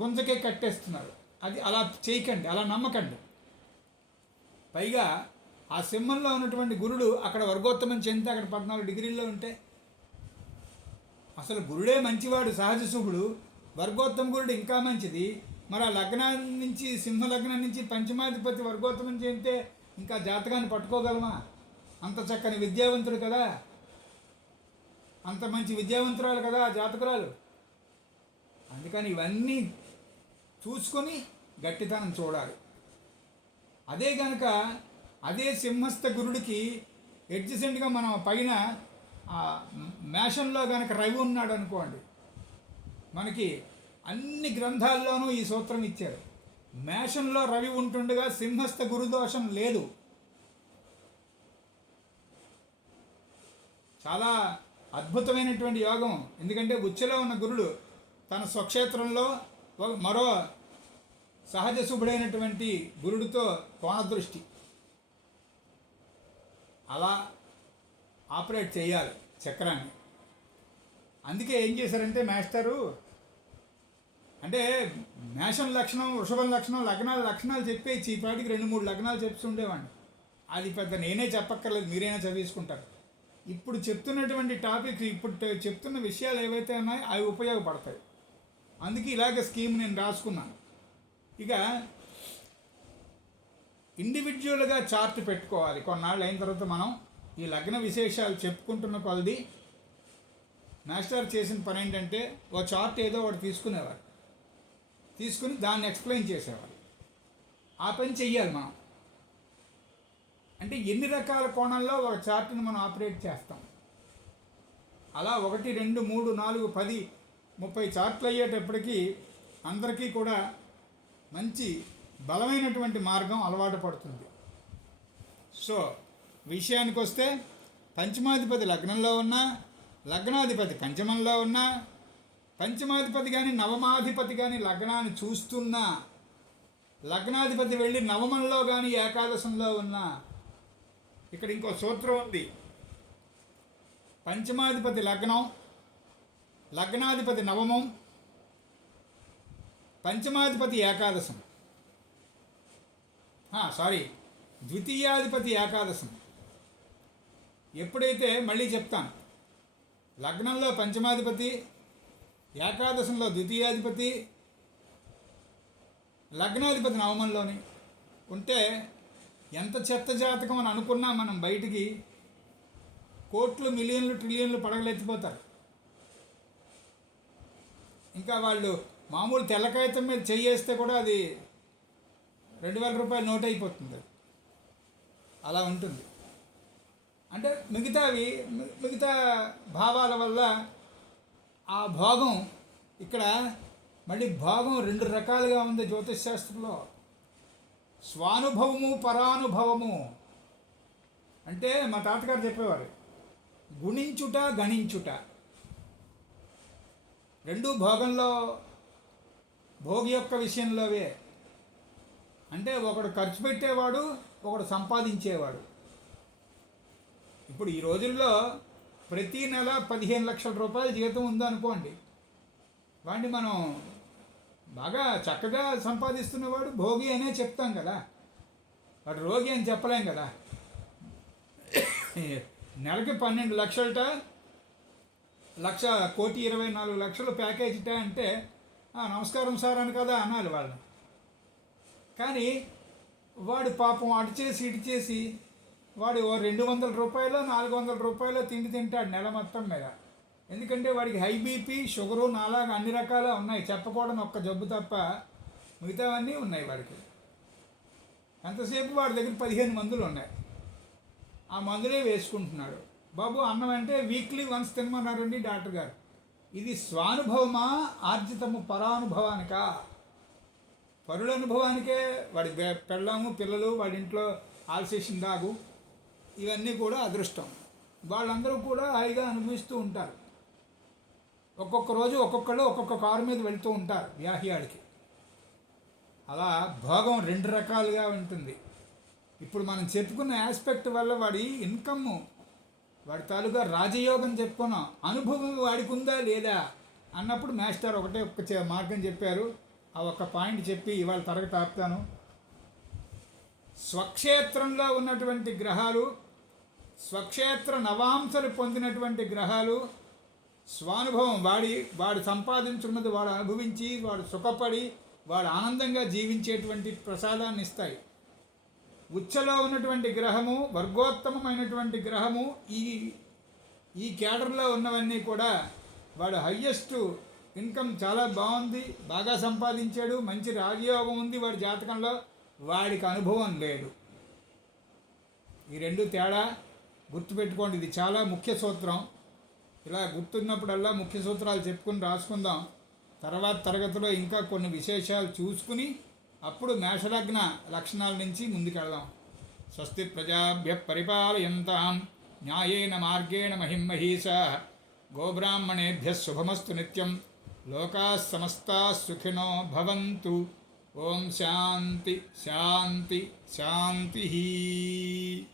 గుంజకే కట్టేస్తున్నారు. అది అలా చేయకండి, అలా నమ్మకండి. పైగా ఆ సింహంలో ఉన్నటువంటి గురుడు అక్కడ వర్గోత్తమం చెందితే అక్కడ 14 డిగ్రీల్లో ఉంటే అసలు గురుడే మంచివాడు, సహజ శుభుడు, వర్గోత్తమ గురుడు ఇంకా మంచిది. మరి ఆ లగ్నం నుంచి సింహ లగ్నం నుంచి పంచమాధిపతి వర్గోత్తమం చెందితే ఇంకా జాతకాన్ని పట్టుకోగలమా? అంత చక్కని విద్యావంతుడు కదా, అంత మంచి విద్యావంతురాలు కదా ఆ జాతకురాలు. అందుకని ఇవన్నీ చూసుకొని గట్టితనం చూడాలి. అదే గనక అదే సింహస్థ గురుడికి ఎడ్జసెంట్గా మనం పైన మేషంలో గనక రవి ఉన్నాడు అనుకోండి, మనకి అన్ని గ్రంథాల్లోనూ ఈ సూత్రం ఇచ్చారు. మేషంలో రవి ఉంటుండగా సింహస్థ గురుదోషం లేదు. చాలా అద్భుతమైనటువంటి యోగం. ఎందుకంటే ఉచ్చులో ఉన్న గురుడు తన స్వక్షేత్రంలో మరో సహజ శుభుడైనటువంటి గురుడితో కోణదృష్టి, అలా ఆపరేట్ చేయాలి చక్రాన్ని. అందుకే ఏం చేశారంటే మాస్టరు, అంటే మేషం లక్షణం, వృషభం లక్షణం, లక్షణాలు చెప్పేసి ఈ పాటికి 2-3 లగ్నాలు చెప్తుండేవాడిని. అది పెద్ద నేనే చెప్పక్కర్లేదు, మీరైనా చదివేసుకుంటారు. ఇప్పుడు చెప్తున్నటువంటి టాపిక్స్, ఇప్పుడు చెప్తున్న విషయాలు ఏవైతే ఉన్నాయో అవి ఉపయోగపడతాయి. అందుకే ఇలాగ స్కీమ్ నేను రాసుకున్నాను. ఇక ఇండివిజువల్గా చార్ట్ పెట్టుకోవాలి. కొన్నాళ్ళు అయిన తర్వాత మనం ఈ లగ్న విశేషాలు చెప్పుకుంటున్న కొలది మాస్టర్ చేసిన పని ఏంటంటే ఓ చార్ట్ ఏదో ఒకటి తీసుకునేవారు, తీసుకుని దాన్ని ఎక్స్ప్లెయిన్ చేసేవారు. ఆ పని చెయ్యాలి మనం. అంటే ఎన్ని రకాల కోణాల్లో ఒక చార్ట్ని మనం ఆపరేట్ చేస్తాం. అలా 1, 2, 3, 4, 10, 30 చార్ట్లు అయ్యేటప్పటికీ అందరికీ కూడా మంచి బలమైనటువంటి మార్గం అలవాటు పడుతుంది. సో విషయానికి వస్తే పంచమాధిపతి లగ్నంలో ఉన్నా, లగ్నాధిపతి పంచమంలో ఉన్నా, పంచమాధిపతి కానీ నవమాధిపతి కానీ లగ్నాన్ని చూస్తున్నా, లగ్నాధిపతి వెళ్ళి నవమంలో కానీ ఏకాదశంలో ఉన్నా, ఇక్కడ ఇంకో సూత్రం ఉంది. పంచమాధిపతి లగ్నం, లగ్నాధిపతి నవమం, పంచమాధిపతి ఏకాదశం, ద్వితీయాధిపతి ఏకాదశం. ఎప్పుడైతే, మళ్ళీ చెప్తాను, లగ్నంలో పంచమాధిపతి, ఏకాదశంలో ద్వితీయాధిపతి, లగ్నాధిపతి నవమంలోని ఉంటే ఎంత చెత్త జాతకం అని అనుకున్నా మనం బయటికి కోట్లు, మిలియన్లు, ట్రిలియన్లు పడగలెత్తిపోతారు. ఇంకా వాళ్ళు మామూలు తెల్ల కాగితం మీద చెయ్యేస్తే కూడా అది 2000 రూపాయల నోట్ అయిపోతుంది. అలా ఉంటుంది. అంటే మిగతా భావాల వల్ల ఆ భోగం, ఇక్కడ మళ్ళీ భోగం 2 రకాలుగా ఉంది జ్యోతిష్ శాస్త్రంలో. స్వానుభవము, పరానుభవము. అంటే మా తాతగారు చెప్పేవారు, గుణించుట, గణించుట. 2 భోగంలో, భోగి యొక్క విషయంలోవే. అంటే ఒకడు ఖర్చు పెట్టేవాడు, ఒకడు సంపాదించేవాడు. ఇప్పుడు ఈ రోజుల్లో ప్రతి నెల 15 లక్షల రూపాయల జీతం ఉందనుకోండి, వాడిని మనం బాగా చక్కగా సంపాదిస్తున్నవాడు భోగి అనే చెప్తాం కదా, వాడు రోగి అని చెప్పలేం కదా. నెలకి 12 లక్షలట, 1,24,00,000 ప్యాకేజీట అంటే నమస్కారం సార్ అని కదా అనాలి వాళ్ళని. కానీ వాడు పాపం అటు చేసి ఇటు చేసి వాడు 200 రూపాయలు, 400 రూపాయలు తిండి తింటాడు నెల మొత్తం మీద. ఎందుకంటే వాడికి హై బీపీ, షుగరు, నాలాగా అన్ని రకాల ఉన్నాయి. చెప్పకూడని ఒక్క జబ్బు తప్ప మిగతావన్నీ ఉన్నాయి వాడికి. ఎంతసేపు వాడి దగ్గర 15 మందులు ఉన్నాయి, ఆ మందులే వేసుకుంటున్నాడు. బాబు అన్నం అంటే వీక్లీ వన్స్ తినమన్నారండి డాక్టర్ గారు. ఇది స్వానుభవమా, ఆర్జితము పరానుభవానికా? పరుల అనుభవానికే. వాడి పెళ్ళాము, పిల్లలు, వాడి ఇంట్లో ఆల్సేషన్ దాగు, ఇవన్నీ కూడా అదృష్టం. వాళ్ళందరూ కూడా హాయిగా అనుభవిస్తూ ఉంటారు. ఒక్కొక్క రోజు ఒక్కొక్కళ్ళు ఒక్కొక్క కారు మీద వెళ్తూ ఉంటారు వ్యాహ్యాడికి. అలా భోగం 2 రకాలుగా ఉంటుంది. ఇప్పుడు మనం చెప్పుకున్న ఆస్పెక్ట్ వల్ల వాడి ఇన్కమ్, వాడి తాలూకా రాజయోగం చెప్పుకున్నాం. అనుభవం వాడికి ఉందా లేదా అన్నప్పుడు మాస్టర్ ఒక్క మార్గం చెప్పారు. ఆ ఒక్క పాయింట్ చెప్పి ఇవాళ తరగతి ఆపుతాను. స్వక్షేత్రంలో ఉన్నటువంటి గ్రహాలు, స్వక్షేత్ర నవాంశలు పొందినటువంటి గ్రహాలు స్వానుభవం, వాడు సంపాదించున్నది వాడు అనుభవించి, వాడు సుఖపడి, వాడు ఆనందంగా జీవించేటువంటి ప్రసాదాన్ని ఇస్తాయి. ఉచ్చలో ఉన్నటువంటి గ్రహము, వర్గోత్తమమైనటువంటి గ్రహము, ఈ ఈ క్యాడర్లో ఉన్నవన్నీ కూడా వాడు హయ్యెస్ట్ ఇన్కమ్ చాలా బాగుంది, బాగా సంపాదించాడు, మంచి రాజయోగం ఉంది వాడి జాతకంలో, వాడికి అనుభవం లేదు. ఈ రెండు తేడా గుర్తుపెట్టుకోండి. ఇది చాలా ముఖ్య సూత్రం. ఇలా గుర్తున్నప్పుడల్లా ముఖ్య సూత్రాలు చెప్పుకుని రాసుకుందాం. తర్వాత తరగతిలో ఇంకా కొన్ని విశేషాలు చూసుకుని అప్పుడు మేషలగ్న లక్షణాల నుంచి ముందుకెళ్దాం. స్వస్తి ప్రజాభ్య పరిపాలయంతాం న్యాయేన మార్గేణ మహిమహీషాః గోబ్రాహ్మణేభ్యः శుభమస్తు నిత్యం. లోకాः సమస్తాः సుఖినో భవంతు. ఓం శాంతి శాంతి శాంతి.